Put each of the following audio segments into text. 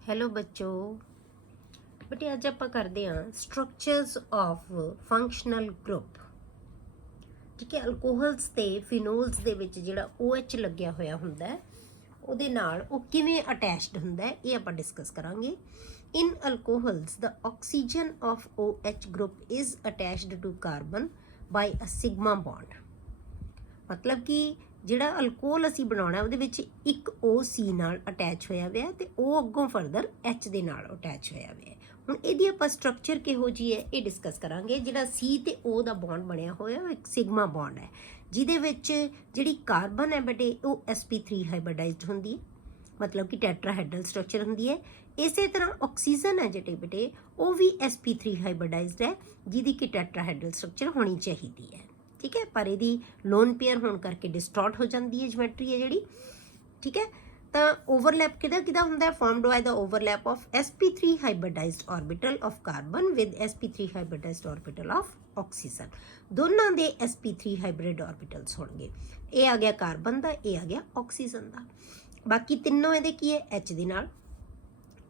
Hello बच्चों। बेटे अज आप करते हैं स्ट्रक्चर्स ऑफ फंक्शनल ग्रुप। ठीक है, अल्कोहल्स ते फिनोल्स दे विच जिहड़ा OH लग्या होया हुंदा है ਉਹਦੇ ਨਾਲ ਉਹ ਕਿਵੇਂ ਅਟੈਚਡ ਹੁੰਦਾ ਹੈ ਇਹ ਆਪਾਂ ਡਿਸਕਸ ਕਰਾਂਗੇ। In alcohols the oxygen of OH group is attached to carbon by a sigma bond. मतलब कि ਜਿਹੜਾ ਅਲਕੋਹਲ ਅਸੀਂ ਬਣਾਉਣਾ ਉਹਦੇ ਵਿੱਚ ਇੱਕ OC ਨਾਲ ਅਟੈਚ ਹੋਇਆ ਹੋਇਆ ਤੇ ਉਹ ਅੱਗੋਂ ਫਰਦਰ H ਦੇ ਨਾਲ ਅਟੈਚ ਹੋਇਆ ਹੋਇਆ। ਹੁਣ ਇਹਦੀ ਆਪਾਂ ਸਟਰਕਚਰ ਕਿਹੋ ਜੀ ਹੈ ਇਹ ਡਿਸਕਸ ਕਰਾਂਗੇ। ਜਿਹੜਾ C ਤੇ O ਦਾ ਬੌਂਡ ਬਣਿਆ ਹੋਇਆ ਉਹ ਇੱਕ ਸਿਗਮਾ ਬੌਂਡ ਹੈ ਜਿਹਦੇ ਵਿੱਚ ਜਿਹੜੀ ਕਾਰਬਨ ਹੈ ਬੇਟੇ ਉਹ sp3 ਹਾਈਬ੍ਰਿਡਾਈਜ਼ਡ ਹੁੰਦੀ ਹੈ, मतलब कि ਟੈਟਰਾਹਾਈਡਰਲ ਸਟਰਕਚਰ ਹੁੰਦੀ ਹੈ। ਇਸੇ ਤਰ੍ਹਾਂ ਆਕਸੀਜਨ ਹੈ ਜਿਹੜੇ ਬੇਟੇ ਉਹ ਵੀ sp3 ਹਾਈਬ੍ਰਿਡਾਈਜ਼ਡ ਹੈ ਜਿਹਦੀ ਕਿ ਟੈਟਰਾਹਾਈਡਰਲ ਸਟਰਕਚਰ ਹੋਣੀ ਚਾਹੀਦੀ ਹੈ। ठीक है, पर यदि लोन पेयर होने करके डिस्टॉर्ट हो जाती है ज्योमेट्री है जी। ठीक है, तो ओवरलैप किदा हुंदा है formed by the overlap of sp3 hybridised orbital of carbon with sp3 hybridised orbital of oxygen. दोनों के sp3 हाइब्रिड ऑर्बिटल्स होंगे। ये आ गया कार्बन का, ये आ गया ऑक्सीजन का। बाकी तीनों ये की है H दे नाल,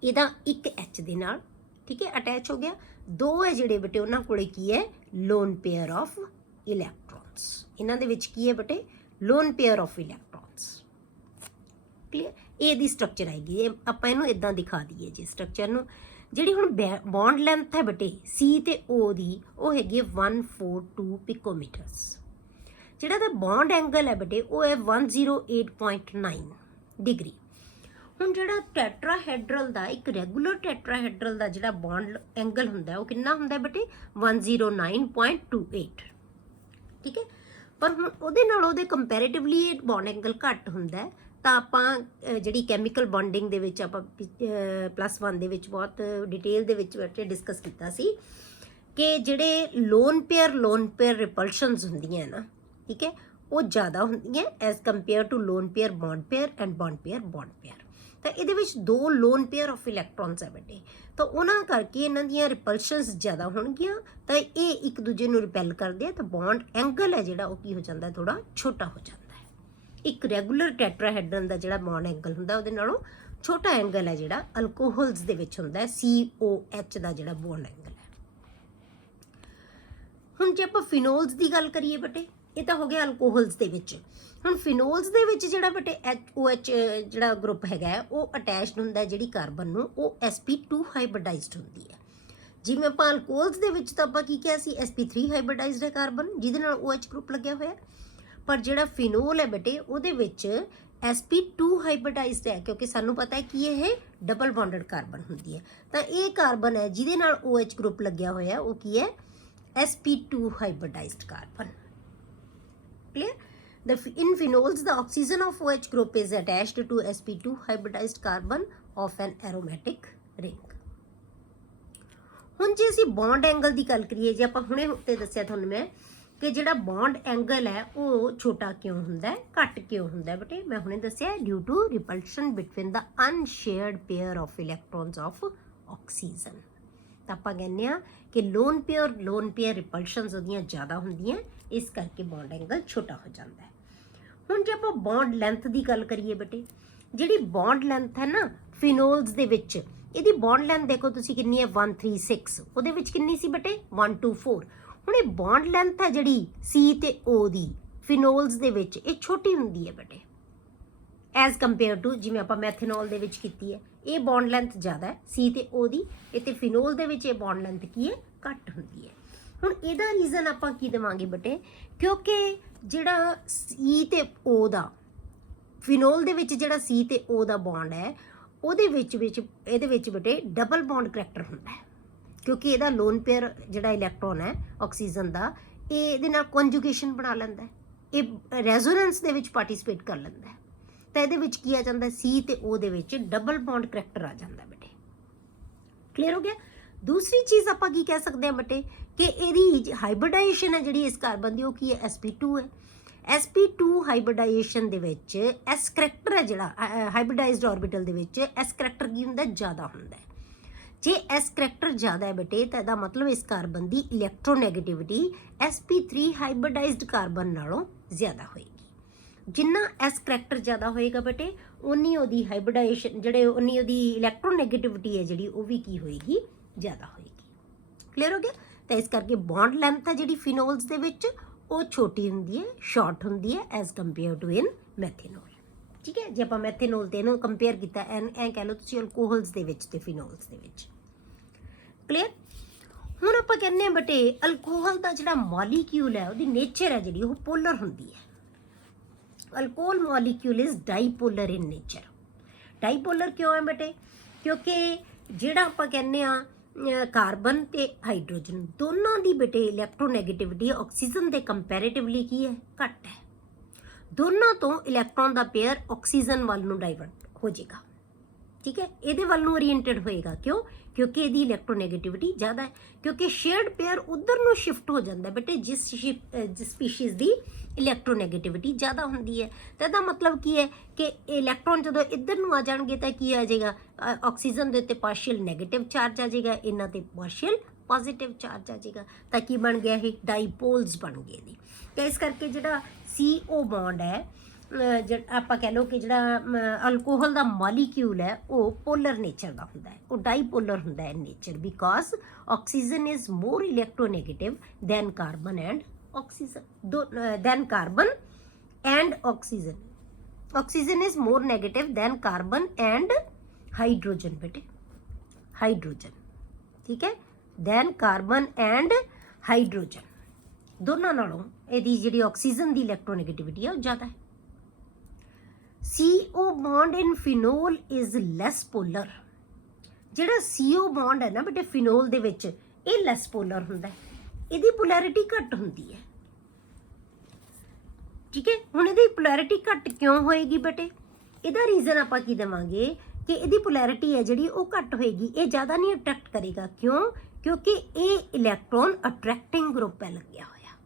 इहदा एक H दे नाल ठीक है अटैच हो गया। दो है जिहड़े बेटे उन्हां कोले की है लोन पेयर ऑफ इलैक्ट्रॉन्स। इन्हां दे विच की है बेटे lone pair of electrons. Clear, ए दी स्ट्रक्चर आएगी। आपां इहनूं इदां दिखा दईए जी स्ट्रक्चर नूं। जिहड़ी हुण बॉन्ड लेंथ है बेटे C ते O दी वो हैगी 142 पिकोमीटर्स। जिहड़ा दा बॉन्ड एंगल है बेटे वो है 108.9 डिग्री। ਹੁਣ ਜਿਹੜਾ ਟੈਟਰਾਹੈਡਰਲ ਦਾ ਇੱਕ ਰੈਗੂਲਰ ਟੈਟਰਾਹੈਡਰਲ ਦਾ ਜਿਹੜਾ ਬੌਂਡ ਐਂਗਲ ਹੁੰਦਾ ਉਹ ਕਿੰਨਾ ਹੁੰਦਾ ਬੇਟੇ 109.28। ਠੀਕ ਹੈ, ਪਰ ਹੁਣ ਉਹਦੇ ਨਾਲ ਉਹਦੇ ਕੰਪੈਰੀਟਿਵਲੀ ਬੌਂਡ ਐਂਗਲ ਘੱਟ ਹੁੰਦਾ ਤਾਂ ਆਪਾਂ ਜਿਹੜੀ ਕੈਮੀਕਲ ਬੌਂਡਿੰਗ ਦੇ ਵਿੱਚ ਆਪਾਂ +1 ਦੇ ਵਿੱਚ ਬਹੁਤ ਡਿਟੇਲ ਦੇ ਵਿੱਚ ਬੈਠੇ ਡਿਸਕਸ ਕੀਤਾ ਸੀ ਕਿ ਜਿਹੜੇ ਲੋਨ ਪੇਅਰ ਰਿਪਲਸ਼ਨਸ ਹੁੰਦੀਆਂ ਨਾ, ਠੀਕ ਹੈ, ਉਹ ਜ਼ਿਆਦਾ ਹੁੰਦੀਆਂ as compare to lone pair bond pair and bond pair. ਤਾਂ ਇਹਦੇ ਵਿੱਚ ਦੋ ਲੋਨ ਪੇਅਰ ਆਫ ਇਲੈਕਟ੍ਰੋਨਸ ਹੈ ਬੇਟੇ, ਤਾਂ ਉਹਨਾਂ ਕਰਕੇ ਇਹਨਾਂ ਦੀਆਂ ਰਿਪਲਸ਼ਨਸ ਜ਼ਿਆਦਾ ਹੋਣਗੀਆਂ ਤਾਂ ਇਹ ਇੱਕ ਦੂਜੇ ਨੂੰ ਰਿਪੈਲ ਕਰਦੇ ਆ ਤਾਂ ਬੌਂਡ ਐਂਗਲ ਹੈ ਜਿਹੜਾ ਉਹ ਕੀ ਹੋ ਜਾਂਦਾ ਥੋੜਾ ਛੋਟਾ ਹੋ ਜਾਂਦਾ ਹੈ। ਇੱਕ ਰੈਗੂਲਰ ਟੈਟਰਾਹੈਡਰਨ ਦਾ ਜਿਹੜਾ ਬੌਂਡ ਐਂਗਲ ਹੁੰਦਾ ਉਹਦੇ ਨਾਲੋਂ ਛੋਟਾ ਐਂਗਲ ਹੈ ਜਿਹੜਾ ਅਲਕੋਹਲਸ ਦੇ ਵਿੱਚ ਹੁੰਦਾ ਹੈ COH ਦਾ ਜਿਹੜਾ ਬੌਂਡ ਐਂਗਲ ਹੈ। ਹੁਣ ਜੇ ਆਪਾਂ ਫਿਨੋਲਸ ਦੀ ਗੱਲ ਕਰੀਏ ਬੇਟੇ ਇਹ ਤਾਂ ਹੋ ਗਿਆ ਅਲਕੋਹਲਸ ਦੇ ਵਿੱਚ। ਹੁਣ ਫਿਨੋਲਸ ਦੇ ਵਿੱਚ ਜਿਹੜਾ ਬੇਟੇ OH ਜਿਹੜਾ ਗਰੁੱਪ ਹੈਗਾ ਉਹ ਅਟੈਚਡ ਹੁੰਦਾ ਜਿਹੜੀ ਕਾਰਬਨ ਨੂੰ ਉਹ sp2 ਹਾਈਬ੍ਰਿਡਾਈਜ਼ਡ ਹੁੰਦੀ ਹੈ। ਜਿਵੇਂ ਆਪਾਂ ਅਲਕੋਹਲਸ ਦੇ ਵਿੱਚ ਤਾਂ ਆਪਾਂ ਕੀ ਕਿਹਾ ਸੀ sp3 ਹਾਈਬ੍ਰਿਡਾਈਜ਼ਡ ਹੈ ਕਾਰਬਨ ਜਿਹਦੇ ਨਾਲ OH ਗਰੁੱਪ ਲੱਗਿਆ ਹੋਇਆ, ਪਰ ਜਿਹੜਾ ਫਿਨੋਲ ਹੈ ਬੇਟੇ ਉਹਦੇ ਵਿੱਚ sp2 ਹਾਈਬ੍ਰਿਡਾਈਜ਼ਡ ਹੈ ਕਿਉਂਕਿ ਸਾਨੂੰ ਪਤਾ ਹੈ ਕਿ ਇਹ ਡਬਲ ਬੌਂਡਡ ਕਾਰਬਨ ਹੁੰਦੀ ਹੈ। ਤਾਂ ਇਹ ਕਾਰਬਨ ਹੈ ਜਿਹਦੇ ਨਾਲ OH ਗਰੁੱਪ ਲੱਗਿਆ ਹੋਇਆ ਉਹ ਕੀ ਹੈ sp2 hybridized carbon. Clear? In phenols, the oxygen of OH group is attached to sp2 hybridized carbon of an aromatic ring. ਹੁਣ ਜੇ ਅਸੀਂ ਬੌਂਡ ਐਂਗਲ ਦੀ ਗੱਲ ਕਰੀਏ, ਜੇ ਆਪਾਂ ਹੁਣੇ ਉੱਤੇ ਦੱਸਿਆ ਤੁਹਾਨੂੰ ਮੈਂ ਕਿ ਜਿਹੜਾ ਬੌਂਡ ਐਂਗਲ ਹੈ ਉਹ ਛੋਟਾ ਕਿਉਂ ਹੁੰਦਾ ਹੈ, ਘੱਟ ਕਿਉਂ ਹੁੰਦਾ ਹੈ ਬੇਟੇ, ਮੈਂ ਹੁਣੇ ਦੱਸਿਆ due to repulsion between the unshared pair of electrons of oxygen. ਤਾਂ ਆਪਾਂ ਕਹਿੰਦੇ ਆ ਕਿ ਲੋਨ ਪੇਅਰ ਰਿਪਲਸ਼ਨਸ ਉਹਦੀਆਂ ਜ਼ਿਆਦਾ ਹੁੰਦੀਆਂ, ਇਸ ਕਰਕੇ ਬੌਂਡ ਐਂਗਲ ਛੋਟਾ ਹੋ ਜਾਂਦਾ ਹੈ। ਹੁਣ ਜੇ ਆਪਾਂ ਬੌਂਡ ਲੈਂਥ ਦੀ ਗੱਲ ਕਰੀਏ ਬੇਟੇ, ਜਿਹੜੀ ਬੌਂਡ ਲੈਂਥ ਹੈ ਨਾ ਫਿਨੋਲਸ ਦੇ ਵਿੱਚ ਇਹਦੀ ਬੌਂਡ ਲੈਂਥ ਦੇਖੋ ਤੁਸੀਂ ਕਿੰਨੀ ਹੈ 136, ਉਹਦੇ ਵਿੱਚ ਕਿੰਨੀ ਸੀ ਬੇਟੇ 124। ਹੁਣ ਇਹ ਬੌਂਡ ਲੈਂਥ ਹੈ ਜਿਹੜੀ C ਤੇ O ਦੀ ਫਿਨੋਲਸ ਦੇ ਵਿੱਚ ਇਹ ਛੋਟੀ ਹੁੰਦੀ ਹੈ ਬੇਟੇ ਐਜ਼ ਕੰਪੇਅਰ ਟੂ ਜਿਵੇਂ ਆਪਾਂ ਮੈਥਨੋਲ ਦੇ ਵਿੱਚ ਕੀਤੀ ਹੈ। ਇਹ ਬੌਂਡ ਲੈਂਥ ਜ਼ਿਆਦਾ ਹੈ C ਤੇ O ਦੀ, ਤੇ ਫਿਨੋਲ ਦੇ ਵਿੱਚ ਇਹ ਬੌਂਡ ਲੈਂਥ ਕੀ ਹੈ ਘੱਟ ਹੁੰਦੀ ਹੈ। ਹੁਣ ਇਹਦਾ ਰੀਜ਼ਨ ਆਪਾਂ ਕੀ ਦੇਵਾਂਗੇ ਬੇਟੇ, ਕਿਉਂਕਿ ਜਿਹੜਾ C ਤੇ O ਦਾ ਫਿਨੋਲ ਦੇ ਵਿੱਚ ਜਿਹੜਾ C ਤੇ O ਦਾ ਬੌਂਡ ਹੈ ਉਹਦੇ ਵਿੱਚ ਇਹਦੇ ਵਿੱਚ ਬੇਟੇ ਡਬਲ ਬੌਂਡ ਕਰੈਕਟਰ ਹੁੰਦਾ ਹੈ ਕਿਉਂਕਿ ਇਹਦਾ ਲੋਨ ਪੇਅਰ ਜਿਹੜਾ ਇਲੈਕਟ੍ਰੋਨ ਹੈ ਆਕਸੀਜਨ ਦਾ ਇਹ ਇਹਦੇ ਨਾਲ ਕੰਜੂਗੇਸ਼ਨ ਬਣਾ ਲੈਂਦਾ ਹੈ, ਇਹ ਰੈਜ਼ੋਨੈਂਸ ਦੇ ਵਿੱਚ ਪਾਰਟਿਸਿਪੇਟ ਕਰ ਲੈਂਦਾ ਹੈ ਤਾਂ ਇਹਦੇ ਵਿੱਚ ਕੀ ਆ ਜਾਂਦਾ C ਤੇ O ਦੇ ਵਿੱਚ ਡਬਲ ਬੌਂਡ ਕਰੈਕਟਰ ਆ ਜਾਂਦਾ ਬੇਟੇ। ਕਲੀਅਰ ਹੋ ਗਿਆ। ਦੂਸਰੀ ਚੀਜ਼ ਆਪਾਂ ਕੀ ਕਹਿ ਸਕਦੇ ਹਾਂ ਬੇਟੇ ਕਿ ਇਹਦੀ ਹਾਈਬ੍ਰਿਡਾਈਜੇਸ਼ਨ ਹੈ ਜਿਹੜੀ ਇਸ ਕਾਰਬਨ ਦੀ ਉਹ ਕੀ ਹੈ sp2 ਹੈ। sp2 ਹਾਈਬ੍ਰਿਡਾਈਜੇਸ਼ਨ ਦੇ ਵਿੱਚ s ਕਰੈਕਟਰ ਹੈ ਜਿਹੜਾ ਹਾਈਬ੍ਰਿਡਾਈਜ਼ਡ ਆਰਬਿਟਲ ਦੇ ਵਿੱਚ s ਕਰੈਕਟਰ ਕੀ ਹੁੰਦਾ ਜ਼ਿਆਦਾ ਹੁੰਦਾ ਹੈ। ਜੇ s ਕਰੈਕਟਰ ਜ਼ਿਆਦਾ ਹੈ ਬੇਟੇ ਤਾਂ ਇਹਦਾ ਮਤਲਬ ਇਸ ਕਾਰਬਨ ਦੀ ਇਲੈਕਟ੍ਰੋਨੈਗੇਟਿਵਿਟੀ sp3 ਹਾਈਬ੍ਰਿਡਾਈਜ਼ਡ ਕਾਰਬਨ ਨਾਲੋਂ ਜ਼ਿਆਦਾ ਹੋਏਗੀ। ਜਿੰਨਾ s ਕਰੈਕਟਰ ਜ਼ਿਆਦਾ ਹੋਏਗਾ ਬੇਟੇ ਉਨੀ ਉਹਦੀ ਹਾਈਬ੍ਰਿਡਾਈਜੇਸ਼ਨ ਜਿਹੜੇ ਉਨੀ ਉਹਦੀ ਇਲੈਕਟ੍ਰੋਨੈਗੇਟਿਵਿਟੀ ਹੈ ਜਿਹੜੀ ਉਹ ਵੀ ਕੀ ਹੋਏਗੀ, ਜ਼ਿਆਦਾ ਹੋਏਗੀ। ਕਲੀਅਰ ਹੋ ਗਿਆ। ਤਾਂ ਇਸ ਕਰਕੇ ਬੌਂਡ ਲੈਂਥ ਹੈ ਜਿਹੜੀ ਫਿਨੋਲਸ ਦੇ ਵਿੱਚ ਉਹ ਛੋਟੀ ਹੁੰਦੀ ਹੈ, ਸ਼ਾਰਟ ਹੁੰਦੀ ਹੈ ਐਜ਼ ਕੰਪੇਅਰ ਟੂ ਇਨ ਮੈਥੇਨੋਲ। ਠੀਕ ਹੈ, ਜੇ ਆਪਾਂ ਮੈਥੇਨੋਲ ਤੇ ਇਹਨੂੰ ਕੰਪੇਅਰ ਕੀਤਾ ਐਂ ਕਹਿ ਲਓ ਤੁਸੀਂ ਅਲਕੋਹਲਸ ਦੇ ਵਿੱਚ ਤੇ ਫਿਨੋਲਸ ਦੇ ਵਿੱਚ। ਕਲੀਅਰ। ਹੁਣ ਆਪਾਂ ਕਹਿੰਦੇ ਹਾਂ ਬਟੇ ਅਲਕੋਹਲ ਦਾ ਜਿਹੜਾ ਮੋਲੀਕਿਊਲ ਹੈ ਉਹਦੀ ਨੇਚਰ ਹੈ ਜਿਹੜੀ ਉਹ ਪੋਲਰ ਹੁੰਦੀ ਹੈ। Alcohol molecule is dipolar in nature. Dipolar ਕਿਉਂ ਹੈ ਬਟੇ? ਕਿਉਂਕਿ ਜਿਹੜਾ ਆਪਾਂ ਕਹਿੰਦੇ ਆ ਕਾਰਬਨ ਤੇ ਹਾਈਡਰੋਜਨ ਦੋਨਾਂ ਦੀ ਬੇਟੇ ਇਲੈਕਟ੍ਰੋਨੈਗੇਟਿਵਿਟੀ ਆਕਸੀਜਨ ਦੇ ਕੰਪੈਰੀਟਿਵਲੀ ਕੀ ਹੈ, ਘੱਟ ਹੈ। ਦੋਨਾਂ ਤੋਂ ਇਲੈਕਟ੍ਰੋਨ ਦਾ ਪੇਅਰ ਆਕਸੀਜਨ ਵੱਲ ਨੂੰ ਡਾਈਵਰਟ ਹੋ ਜਾਏਗਾ। ਠੀਕ ਹੈ, ਇਹਦੇ ਵੱਲ ਨੂੰ ਓਰੀਐਂਟਡ ਹੋਏਗਾ। ਕਿਉਂ? ਕਿਉਂਕਿ ਇਹਦੀ ਇਲੈਕਟ੍ਰੋਨੈਗੇਟਿਵਿਟੀ ਜ਼ਿਆਦਾ ਹੈ। ਕਿਉਂਕਿ ਸ਼ੇਅਰਡ ਪੇਅਰ ਉਧਰ ਨੂੰ ਸ਼ਿਫਟ ਹੋ ਜਾਂਦਾ ਬੇਟੇ ਜਿਸ ਸਪੀਸ਼ੀਜ਼ ਦੀ ਇਲੈਕਟ੍ਰੋਨੈਗੇਟਿਵਿਟੀ ਜ਼ਿਆਦਾ ਹੁੰਦੀ ਹੈ। ਤਾਂ ਇਹਦਾ ਮਤਲਬ ਕੀ ਹੈ ਕਿ ਇਲੈਕਟ੍ਰੋਨ ਜਦੋਂ ਇੱਧਰ ਨੂੰ ਆ ਜਾਣਗੇ ਤਾਂ ਕੀ ਆ ਜਾਏਗਾ, ਆਕਸੀਜਨ ਦੇ ਉੱਤੇ ਪਾਰਸ਼ੀਅਲ ਨੈਗੇਟਿਵ ਚਾਰਜ ਆ ਜਾਏਗਾ, ਇਹਨਾਂ ਤੇ ਪਾਰਸ਼ੀਅਲ ਪੋਜ਼ਿਟਿਵ ਚਾਰਜ ਆ ਜਾਏਗਾ। ਤਾਂ ਕੀ ਬਣ ਗਿਆ, ਇਹ ਡਾਈਪੋਲਸ ਬਣ ਗਏ ਇਹਦੀ। ਤਾਂ ਇਸ ਕਰਕੇ ਜਿਹੜਾ CO ਬੌਂਡ ਹੈ, ਆਪਾਂ ਕਹਿ ਲਓ ਕਿ ਜਿਹੜਾ ਅਲਕੋਹਲ ਦਾ ਮੋਲੀਕਿਊਲ ਹੈ ਉਹ ਪੋਲਰ ਨੇਚਰ ਦਾ ਹੁੰਦਾ ਹੈ, ਉਹ ਡਾਈਪੋਲਰ ਹੁੰਦਾ ਹੈ nature, because oxygen is more electronegative than carbon and oxygen than carbon and oxygen. Oxygen is more negative than carbon and hydrogen बेटे, hydrogen, ठीक है, than carbon and hydrogen ਦੋਨਾਂ ਨਾਲੋਂ ਇਹਦੀ ਜਿਹੜੀ ਆਕਸੀਜਨ ਦੀ ਇਲੈਕਟ੍ਰੋਨੈਗੇਟਿਵਿਟੀ ਹੈ ਉਹ ਜ਼ਿਆਦਾ ਹੈ। CO bond in phenol is less polar। ਜਿਹੜਾ CO bond ਹੈ ਨਾ ਬੇਟੇ ਫਿਨੋਲ ਦੇ ਵਿੱਚ ਇਹ ਲੈਸ ਪੋਲਰ ਹੁੰਦਾ ਹੈ, ਇਹਦੀ ਪੋਲੈਰਿਟੀ ਘੱਟ ਹੁੰਦੀ ਹੈ। ਠੀਕ ਹੈ, ਹੁਣ ਇਹਦੀ ਪੋਲੈਰਿਟੀ ਘੱਟ ਕਿਉਂ ਹੋਏਗੀ ਬੇਟੇ? ਇਹਦਾ ਰੀਜ਼ਨ ਆਪਾਂ ਕੀ ਦੇਵਾਂਗੇ ਕਿ ਇਹਦੀ ਪੋਲੈਰਿਟੀ ਹੈ ਜਿਹੜੀ ਉਹ ਘੱਟ ਹੋਏਗੀ, ਇਹ ਜ਼ਿਆਦਾ ਨਹੀਂ ਅਟਰੈਕਟ ਕਰੇਗਾ। ਕਿਉਂ? ਕਿਉਂਕਿ ਇਹ ਇਲੈਕਟ੍ਰੋਨ ਅਟਰੈਕਟਿੰਗ ਗਰੁੱਪ ਹੈ ਲੱਗਿਆ ਹੋਇਆ,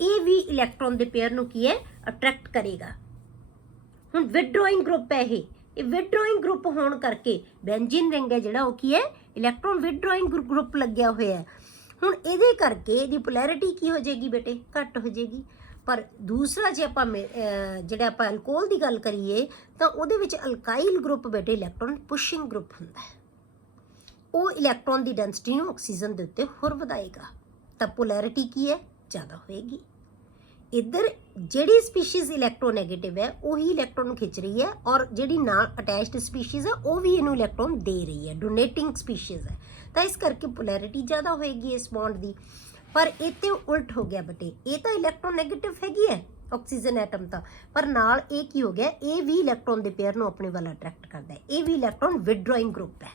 ਇਹ ਵੀ ਇਲੈਕਟ੍ਰੋਨ ਦੇ ਪੇਅਰ ਨੂੰ ਕੀ ਹੈ, ਅਟਰੈਕਟ ਕਰੇਗਾ। ਹੁਣ ਵਿਦਡ੍ਰੋਇੰਗ ਗਰੁੱਪ ਹੈ ਇਹ ਵਿਦਡ੍ਰੋਇੰਗ ਗਰੁੱਪ ਹੋਣ ਕਰਕੇ ਬੈਂਜ਼ੀਨ ਰਿੰਗ ਹੈ ਜਿਹੜਾ ਉਹ ਕੀ ਹੈ, ਇਲੈਕਟ੍ਰੋਨ ਵਿਦਡ੍ਰੋਇੰਗ ਗਰੁੱਪ ਲੱਗਿਆ ਹੋਇਆ ਹੈ। ਹੁਣ ਇਹਦੇ ਕਰਕੇ ਇਹਦੀ ਪੋਲੈਰਿਟੀ ਕੀ ਹੋ ਜਾਏਗੀ ਬੇਟੇ, ਘੱਟ ਹੋ ਜਾਏਗੀ। ਪਰ ਦੂਸਰਾ ਜੇ ਆਪਾਂ ਜਿਹੜਾ ਆਪਾਂ ਅਲਕੋਹਲ ਦੀ ਗੱਲ ਕਰੀਏ ਤਾਂ ਉਹਦੇ ਵਿੱਚ ਅਲਕਾਈਲ ਗਰੁੱਪ ਬੇਟੇ ਇਲੈਕਟ੍ਰੋਨ ਪੁਸ਼ਿੰਗ ਗਰੁੱਪ ਹੁੰਦਾ ਹੈ, ਉਹ ਇਲੈਕਟ੍ਰੋਨ ਦੀ ਡੈਂਸਿਟੀ ਨੂੰ ਆਕਸੀਜਨ ਦੇ ਉੱਤੇ ਹੋਰ ਵਧਾਏਗਾ, ਤਾਂ ਪੋਲੈਰਿਟੀ ਕੀ ਹੈ, ਜ਼ਿਆਦਾ ਹੋਏਗੀ। ਇੱਧਰ ਜਿਹੜੀ ਸਪੀਸ਼ੀਜ਼ ਇਲੈਕਟ੍ਰੋਨੈਗੇਟਿਵ ਹੈ ਉਹੀ ਇਲੈਕਟ੍ਰੋਨ ਖਿੱਚ ਰਹੀ ਹੈ, ਔਰ ਜਿਹੜੀ ਨਾਲ ਅਟੈਚਡ ਸਪੀਸ਼ੀਜ਼ ਹੈ ਉਹ ਵੀ ਇਹਨੂੰ ਇਲੈਕਟ੍ਰੋਨ ਦੇ ਰਹੀ ਹੈ, ਡੋਨੇਟਿੰਗ ਸਪੀਸ਼ੀਜ਼ ਹੈ। ਤਾਂ ਇਸ ਕਰਕੇ ਪੋਲੈਰਿਟੀ ਜ਼ਿਆਦਾ ਹੋਏਗੀ ਇਸ ਬੌਂਡ ਦੀ। ਪਰ ਇਹ ਤੇ ਉਲਟ ਹੋ ਗਿਆ ਬੇਟੇ, ਇਹ ਤਾਂ ਇਲੈਕਟ੍ਰੋਨੈਗੇਟਿਵ ਹੈਗੀ ਹੈ ਆਕਸੀਜਨ ਐਟਮ ਤਾਂ, ਪਰ ਨਾਲ ਇਹ ਕੀ ਹੋ ਗਿਆ, ਇਹ ਵੀ ਇਲੈਕਟ੍ਰੋਨ ਦੇ ਪੇਅਰ ਨੂੰ ਆਪਣੇ ਵੱਲ ਅਟਰੈਕਟ ਕਰਦਾ ਹੈ, ਇਹ ਵੀ ਇਲੈਕਟ੍ਰੋਨ ਵਿਦਡ੍ਰੋਇੰਗ ਗਰੁੱਪ ਹੈ।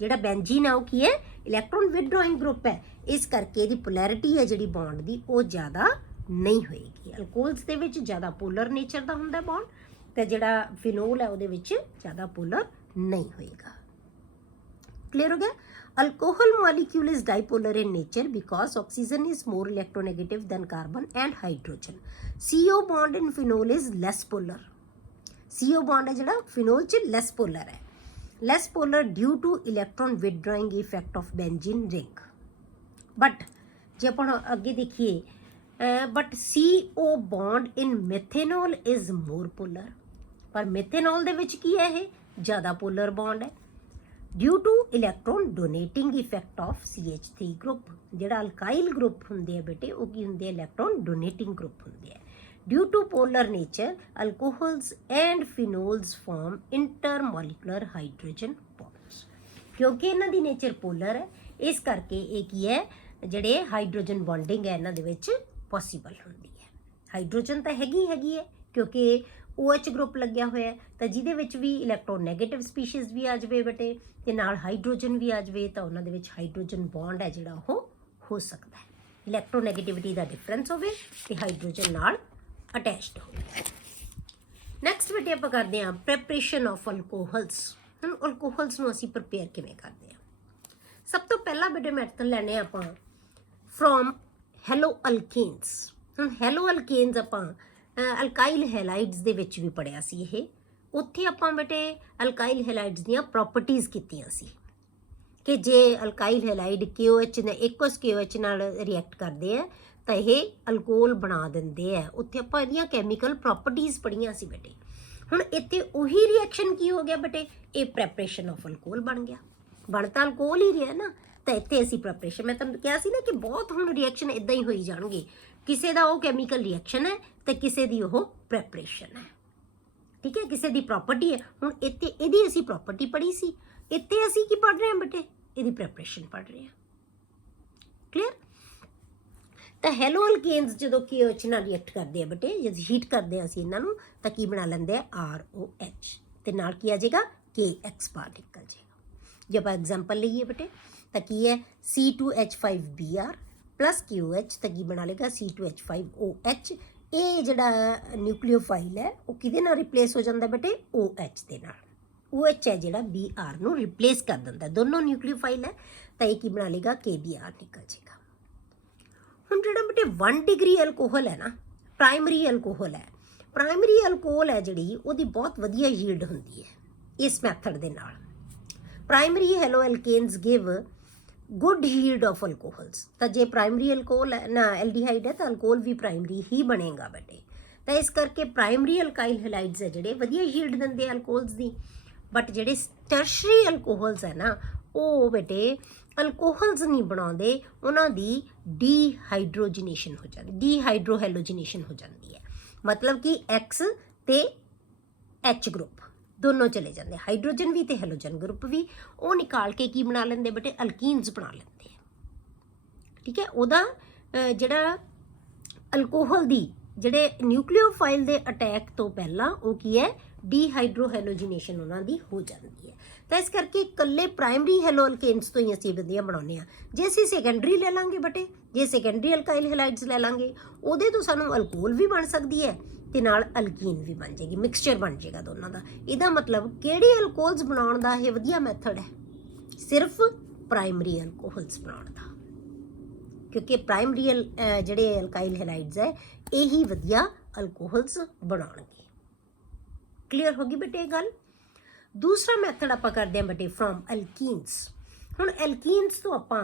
ਜਿਹੜਾ ਬੈਂਜ਼ੀਨ ਆ ਉਹ ਕੀ ਹੈ, ਇਲੈਕਟ੍ਰੋਨ ਵਿਦਡ੍ਰੋਇੰਗ ਗਰੁੱਪ ਹੈ। ਇਸ ਕਰਕੇ ਇਹਦੀ ਪੋਲੈਰਿਟੀ ਹੈ ਜਿਹੜੀ ਬੌਂਡ ਦੀ ਉਹ ਜ਼ਿਆਦਾ ਨਹੀਂ ਹੋਏਗੀ। ਅਲਕੋਹਲਸ ਦੇ ਵਿੱਚ ਜ਼ਿਆਦਾ ਪੋਲਰ ਨੇਚਰ ਦਾ ਹੁੰਦਾ ਬੌਂਡ, ਤੇ ਜਿਹੜਾ ਫਿਨੋਲ ਹੈ ਉਹਦੇ ਵਿੱਚ ਜ਼ਿਆਦਾ ਪੋਲਰ ਨਹੀਂ ਹੋਏਗਾ। ਕਲੀਅਰ ਹੋ ਗਿਆ। Alcohol molecule is dipolar in nature because oxygen is more electronegative than carbon and hydrogen. CO bond in phenol is less polar. CO bond है ਜਿਹੜਾ phenol ਚ less polar है, less polar due to electron withdrawing effect of benzene ring. But ਜੇ ਆਪਾਂ ਅੱਗੇ ਦੇਖੀਏ but CO bond in methanol is more polar. ਪਰ methanol ਦੇ ਵਿੱਚ ਕੀ ਹੈ, ਇਹ ਜ਼ਿਆਦਾ polar bond ਹੈ due to electron donating effect of CH3 group। ਜਿਹੜਾ ਅਲਕਾਈਲ ਗਰੁੱਪ ਹੁੰਦੇ ਆ ਬੇਟੇ ਉਹ ਕੀ ਹੁੰਦੇ ਆ, ਇਲੈਕਟ੍ਰੋਨ ਡੋਨੇਟਿੰਗ ਗਰੁੱਪ ਹੁੰਦੇ ਆ। due to polar nature alcohols and phenols form intermolecular hydrogen bonds। ਕਿਉਂਕਿ ਇਹਨਾਂ ਦੀ ਨੇਚਰ ਪੋਲਰ ਹੈ ਇਸ ਕਰਕੇ ਇਹ ਕੀ ਹੈ, ਜਿਹੜੇ ਹਾਈਡਰੋਜਨ ਬੌਂਡਿੰਗ ਹੈ ਇਹਨਾਂ ਦੇ ਵਿੱਚ ਪੋਸੀਬਲ ਹੁੰਦੀ ਹੈ। ਹਾਈਡਰੋਜਨ ਤਾਂ ਹੈਗੀ ਹੈ ਕਿਉਂਕਿ OH ਗਰੁੱਪ ਲੱਗਿਆ ਹੋਇਆ ਹੈ, ਤਾਂ ਜਿਹਦੇ ਵਿੱਚ ਵੀ ਇਲੈਕਟ੍ਰੋਨ ਨੈਗੇਟਿਵ ਸਪੀਸ਼ੀਜ਼ ਵੀ ਆ ਜਾਵੇ ਬੇਟੇ ਤੇ ਨਾਲ ਹਾਈਡਰੋਜਨ ਵੀ ਆ ਜਾਵੇ ਤਾਂ ਉਹਨਾਂ ਦੇ ਵਿੱਚ ਹਾਈਡਰੋਜਨ ਬੌਂਡ ਹੈ ਜਿਹੜਾ ਉਹ ਹੋ ਸਕਦਾ ਹੈ, ਇਲੈਕਟ੍ਰੋਨੈਗੇਟਿਵਿਟੀ ਦਾ ਡਿਫਰੈਂਸ ਹੋਵੇ ਤੇ ਹਾਈਡਰੋਜਨ ਨਾਲ ਅਟੈਚਡ ਹੋਵੇ। ਨੈਕਸਟ ਬੇਟੇ ਆਪਾਂ ਕਰਦੇ ਹਾਂ ਪ੍ਰੈਪਰੇਸ਼ਨ ਆਫ ਅਲਕੋਹਲਸ। ਹੁਣ ਅਲਕੋਹਲਸ ਨੂੰ ਅਸੀਂ ਪ੍ਰਪੇਅਰ ਕਿਵੇਂ ਕਰਦੇ ਹਾਂ? ਸਭ ਤੋਂ ਪਹਿਲਾਂ ਬੇਟੇ ਮੈਥਡ ਲੈਣੇ ਆਪਾਂ ਫਰੋਮ ਹੈਲੋ ਅਲਕੇਨਸ। ਹੁਣ ਹੈਲੋ ਅਲਕੇਨਸ ਆਪਾਂ ਅਲਕਾਈਲ ਹੈਲਾਈਡਸ ਦੇ ਵਿੱਚ ਵੀ ਪੜ੍ਹਿਆ ਸੀ ਇਹ, ਉੱਥੇ ਆਪਾਂ ਬੇਟੇ ਅਲਕਾਈਲ ਹੈਲਾਈਡਸ ਦੀਆਂ ਪ੍ਰੋਪਰਟੀਜ਼ ਕੀਤੀਆਂ ਸੀ ਕਿ ਜੇ ਅਲਕਾਈਲ ਹੈਲਾਈਡ KOH ਨਾਲ ਇੱਕੋਸ KOH ਨਾਲ ਰਿਐਕਟ ਕਰਦੇ ਆ ਤਾਂ ਇਹ ਅਲਕੋਹਲ ਬਣਾ ਦਿੰਦੇ ਆ। ਉੱਥੇ ਆਪਾਂ ਇਹਦੀਆਂ ਕੈਮੀਕਲ ਪ੍ਰੋਪਰਟੀਜ਼ ਪੜ੍ਹੀਆਂ ਸੀ ਬੇਟੇ। ਹੁਣ ਇੱਥੇ ਉਹੀ ਰਿਐਕਸ਼ਨ ਕੀ ਹੋ ਗਿਆ ਬੇਟੇ, ਇਹ ਪ੍ਰੈਪਰੇਸ਼ਨ ਆਫ ਅਲਕੋਹਲ ਬਣ ਗਿਆ, ਬਣ ਤਾਂ ਅਲਕੋਹਲ ਹੀ ਰਿਹਾ ਨਾ। ਤਾਂ ਇੱਥੇ ਅਸੀਂ ਪ੍ਰੈਪਰੇਸ਼ਨ, ਮੈਂ ਤੁਹਾਨੂੰ ਕਿਹਾ ਸੀ ਨਾ ਕਿ ਬਹੁਤ ਹੁਣ ਰਿਐਕਸ਼ਨ ਇਦਾਂ ਹੀ ਹੋਈ ਜਾਣਗੇ, ਕਿਸੇ ਦਾ ਉਹ ਕੈਮੀਕਲ ਰਿਐਕਸ਼ਨ ਹੈ ਤੇ ਕਿਸੇ ਦੀ ਉਹ ਪ੍ਰੈਪਰੇਸ਼ਨ ਹੈ, ਠੀਕ ਹੈ, ਕਿਸੇ ਦੀ ਪ੍ਰੋਪਰਟੀ ਹੈ। ਹੁਣ ਇੱਥੇ ਇਹਦੀ ਅਸੀਂ ਪ੍ਰੋਪਰਟੀ ਪੜ੍ਹੀ ਸੀ, ਇੱਥੇ ਅਸੀਂ ਕੀ ਪੜ੍ਹ ਰਹੇ ਹਾਂ ਬੇਟੇ, ਇਹਦੀ ਪ੍ਰੈਪਰੇਸ਼ਨ ਪੜ੍ਹ ਰਹੇ ਹਾਂ। ਕਲੀਅਰ? ਤਾਂ ਹੈਲੋ ਅਲਕੇਨਸ ਜਦੋਂ KOH ਨਾਲ ਰਿਐਕਟ ਕਰਦੇ ਆ ਬੇਟੇ, ਜਦ ਹੀਟ ਕਰਦੇ ਆ ਅਸੀਂ ਇਹਨਾਂ ਨੂੰ, ਤਾਂ ਕੀ ਬਣਾ ਲੈਂਦੇ ਆ ROH, ਤੇ ਨਾਲ ਕੀ ਆ ਜਾਏਗਾ KX ਬਾਹਰ ਨਿਕਲ ਜਾਏਗਾ। ਜੇ ਆਪਾਂ ਐਗਜ਼ਾਮਪਲ ਲਈਏ ਬੇਟੇ ਤਾਂ ਕੀ ਹੈ C2H5Br ਪਲੱਸ KOH, ਤਾਂ ਕੀ ਬਣਾ ਲੇਗਾ C2H5OH। ਇਹ ਜਿਹੜਾ ਨਿਊਕਲੀਓਫਾਈਲ ਹੈ ਉਹ ਕਿਹਦੇ ਨਾਲ ਰਿਪਲੇਸ ਹੋ ਜਾਂਦਾ ਬੇਟੇ, OH ਦੇ ਨਾਲ। OH ਹੈ ਜਿਹੜਾ Br ਨੂੰ ਰਿਪਲੇਸ ਕਰ ਦਿੰਦਾ, ਦੋਨੋਂ ਨਿਊਕਲੀਓਫਾਈਲ ਹੈ, ਤਾਂ ਇਹ ਕੀ ਬਣਾ ਲੇਗਾ KBr ਨਿਕਲ ਜਾਏਗਾ। ਹੁਣ ਜਿਹੜਾ ਬੇਟੇ 1 ਡਿਗਰੀ ਅਲਕੋਹਲ ਹੈ ਨਾ, ਪ੍ਰਾਇਮਰੀ ਅਲਕੋਹਲ ਹੈ, ਪ੍ਰਾਇਮਰੀ ਅਲਕੋਹਲ ਹੈ ਜਿਹੜੀ ਉਹਦੀ ਬਹੁਤ ਵਧੀਆ ਯੀਲਡ ਹੁੰਦੀ ਹੈ ਇਸ ਮੈਥਡ ਦੇ ਨਾਲ। Primary haloalkanes give good yield of alcohols. ਤਾਂ ਜੇ ਪ੍ਰਾਇਮਰੀ ਅਲਕੋਹਲ ਹੈ ਨਾ, ਐਲਡੀਹਾਈਡ ਹੈ, ਤਾਂ ਅਲਕੋਹਲ ਵੀ ਪ੍ਰਾਇਮਰੀ ਹੀ ਬਣੇਗਾ ਬੇਟੇ। ਤਾਂ ਇਸ ਕਰਕੇ ਪ੍ਰਾਇਮਰੀ ਅਲਕਾਈਲ ਹੈਲਾਈਡਸ ਹੈ ਜਿਹੜੇ ਵਧੀਆ ਯੀਲਡ ਦਿੰਦੇ ਅਲਕੋਹਲਸ ਦੀ। ਬਟ ਜਿਹੜੇ ਟਰਸ਼ਰੀ ਅਲਕੋਹਲਸ ਹੈ ਨਾ, ਉਹ ਬੇਟੇ ਅਲਕੋਹਲਸ ਨਹੀਂ ਬਣਾਉਂਦੇ, ਉਹਨਾਂ ਦੀ ਡੀਹਾਈਡਰੋਜਨੇਸ਼ਨ ਹੋ ਜਾਂਦੀ, ਡੀਹਾਈਡਰੋਹੈਲੋਜਨੇਸ਼ਨ ਹੋ ਜਾਂਦੀ ਹੈ। ਮਤਲਬ ਕਿ X ਤੇ H ਗਰੁੱਪ ਦੋਨੋਂ ਚਲੇ ਜਾਂਦੇ, ਹਾਈਡਰੋਜਨ ਵੀ ਤੇ ਹੈਲੋਜਨ ਗਰੁੱਪ ਵੀ, ਉਹ ਨਿਕਾਲ ਕੇ ਕੀ ਬਣਾ ਲੈਂਦੇ ਬੇਟੇ, ਅਲਕੀਨਸ ਬਣਾ ਲੈਂਦੇ ਆ। ਠੀਕ ਹੈ, ਉਹਦਾ ਜਿਹੜਾ ਅਲਕੋਹਲ ਦੀ ਜਿਹੜੇ ਨਿਊਕਲੀਓਫਾਈਲ ਦੇ ਅਟੈਕ ਤੋਂ ਪਹਿਲਾਂ ਉਹ ਕੀ ਹੈ, ਡੀਹਾਈਡਰੋਹੈਲੋਜਨੇਸ਼ਨ ਉਹਨਾਂ ਦੀ ਹੋ ਜਾਂਦੀ ਹੈ। ਤਾਂ ਇਸ ਕਰਕੇ ਇਕੱਲੇ ਪ੍ਰਾਇਮਰੀ ਹੈਲੋ ਅਲਕੇਨਸ ਤੋਂ ਹੀ ਅਸੀਂ ਵਧੀਆ ਬਣਾਉਂਦੇ ਹਾਂ। ਜੇ ਅਸੀਂ ਸੈਕੰਡਰੀ ਲੈ ਲਾਂਗੇ ਬੇਟੇ, ਜੇ ਸੈਕੰਡਰੀ ਅਲਕਾਈਲ ਹੈਲਾਈਡਸ ਲੈ ਲਾਂਗੇ, ਉਹਦੇ ਤੋਂ ਸਾਨੂੰ ਅਲਕੋਹਲ ਵੀ ਬਣ ਸਕਦੀ ਹੈ ਤੇ ਨਾਲ ਅਲਕੀਨ ਵੀ ਬਣ ਜਾਏਗੀ, ਮਿਕਸਚਰ ਬਣ ਜਾਏਗਾ ਦੋਨਾਂ ਦਾ। ਇਹਦਾ ਮਤਲਬ ਕਿਹੜੇ ਅਲਕੋਹਲਸ ਬਣਾਉਣ ਦਾ ਇਹ ਵਧੀਆ ਮੈਥਡ ਹੈ, ਸਿਰਫ ਪ੍ਰਾਇਮਰੀ ਅਲਕੋਹਲਸ ਬਣਾਉਣ ਦਾ, ਕਿਉਂਕਿ ਪ੍ਰਾਇਮਰੀ ਜਿਹੜੇ ਅਲਕਾਈਲ ਹੈਲਾਈਡਸ ਹੈ ਇਹੀ ਵਧੀਆ ਅਲਕੋਹਲਸ ਬਣਾਉਣਗੇ। ਕਲੀਅਰ ਹੋ ਗਈ ਬੇਟੇ ਇਹ ਗੱਲ। ਦੂਸਰਾ ਮੈਥਡ ਆਪਾਂ ਕਰਦੇ ਹਾਂ ਬੇਟੇ ਫਰੋਮ ਐਲਕੀਨਸ। ਹੁਣ ਐਲਕੀਨਸ ਤੋਂ ਆਪਾਂ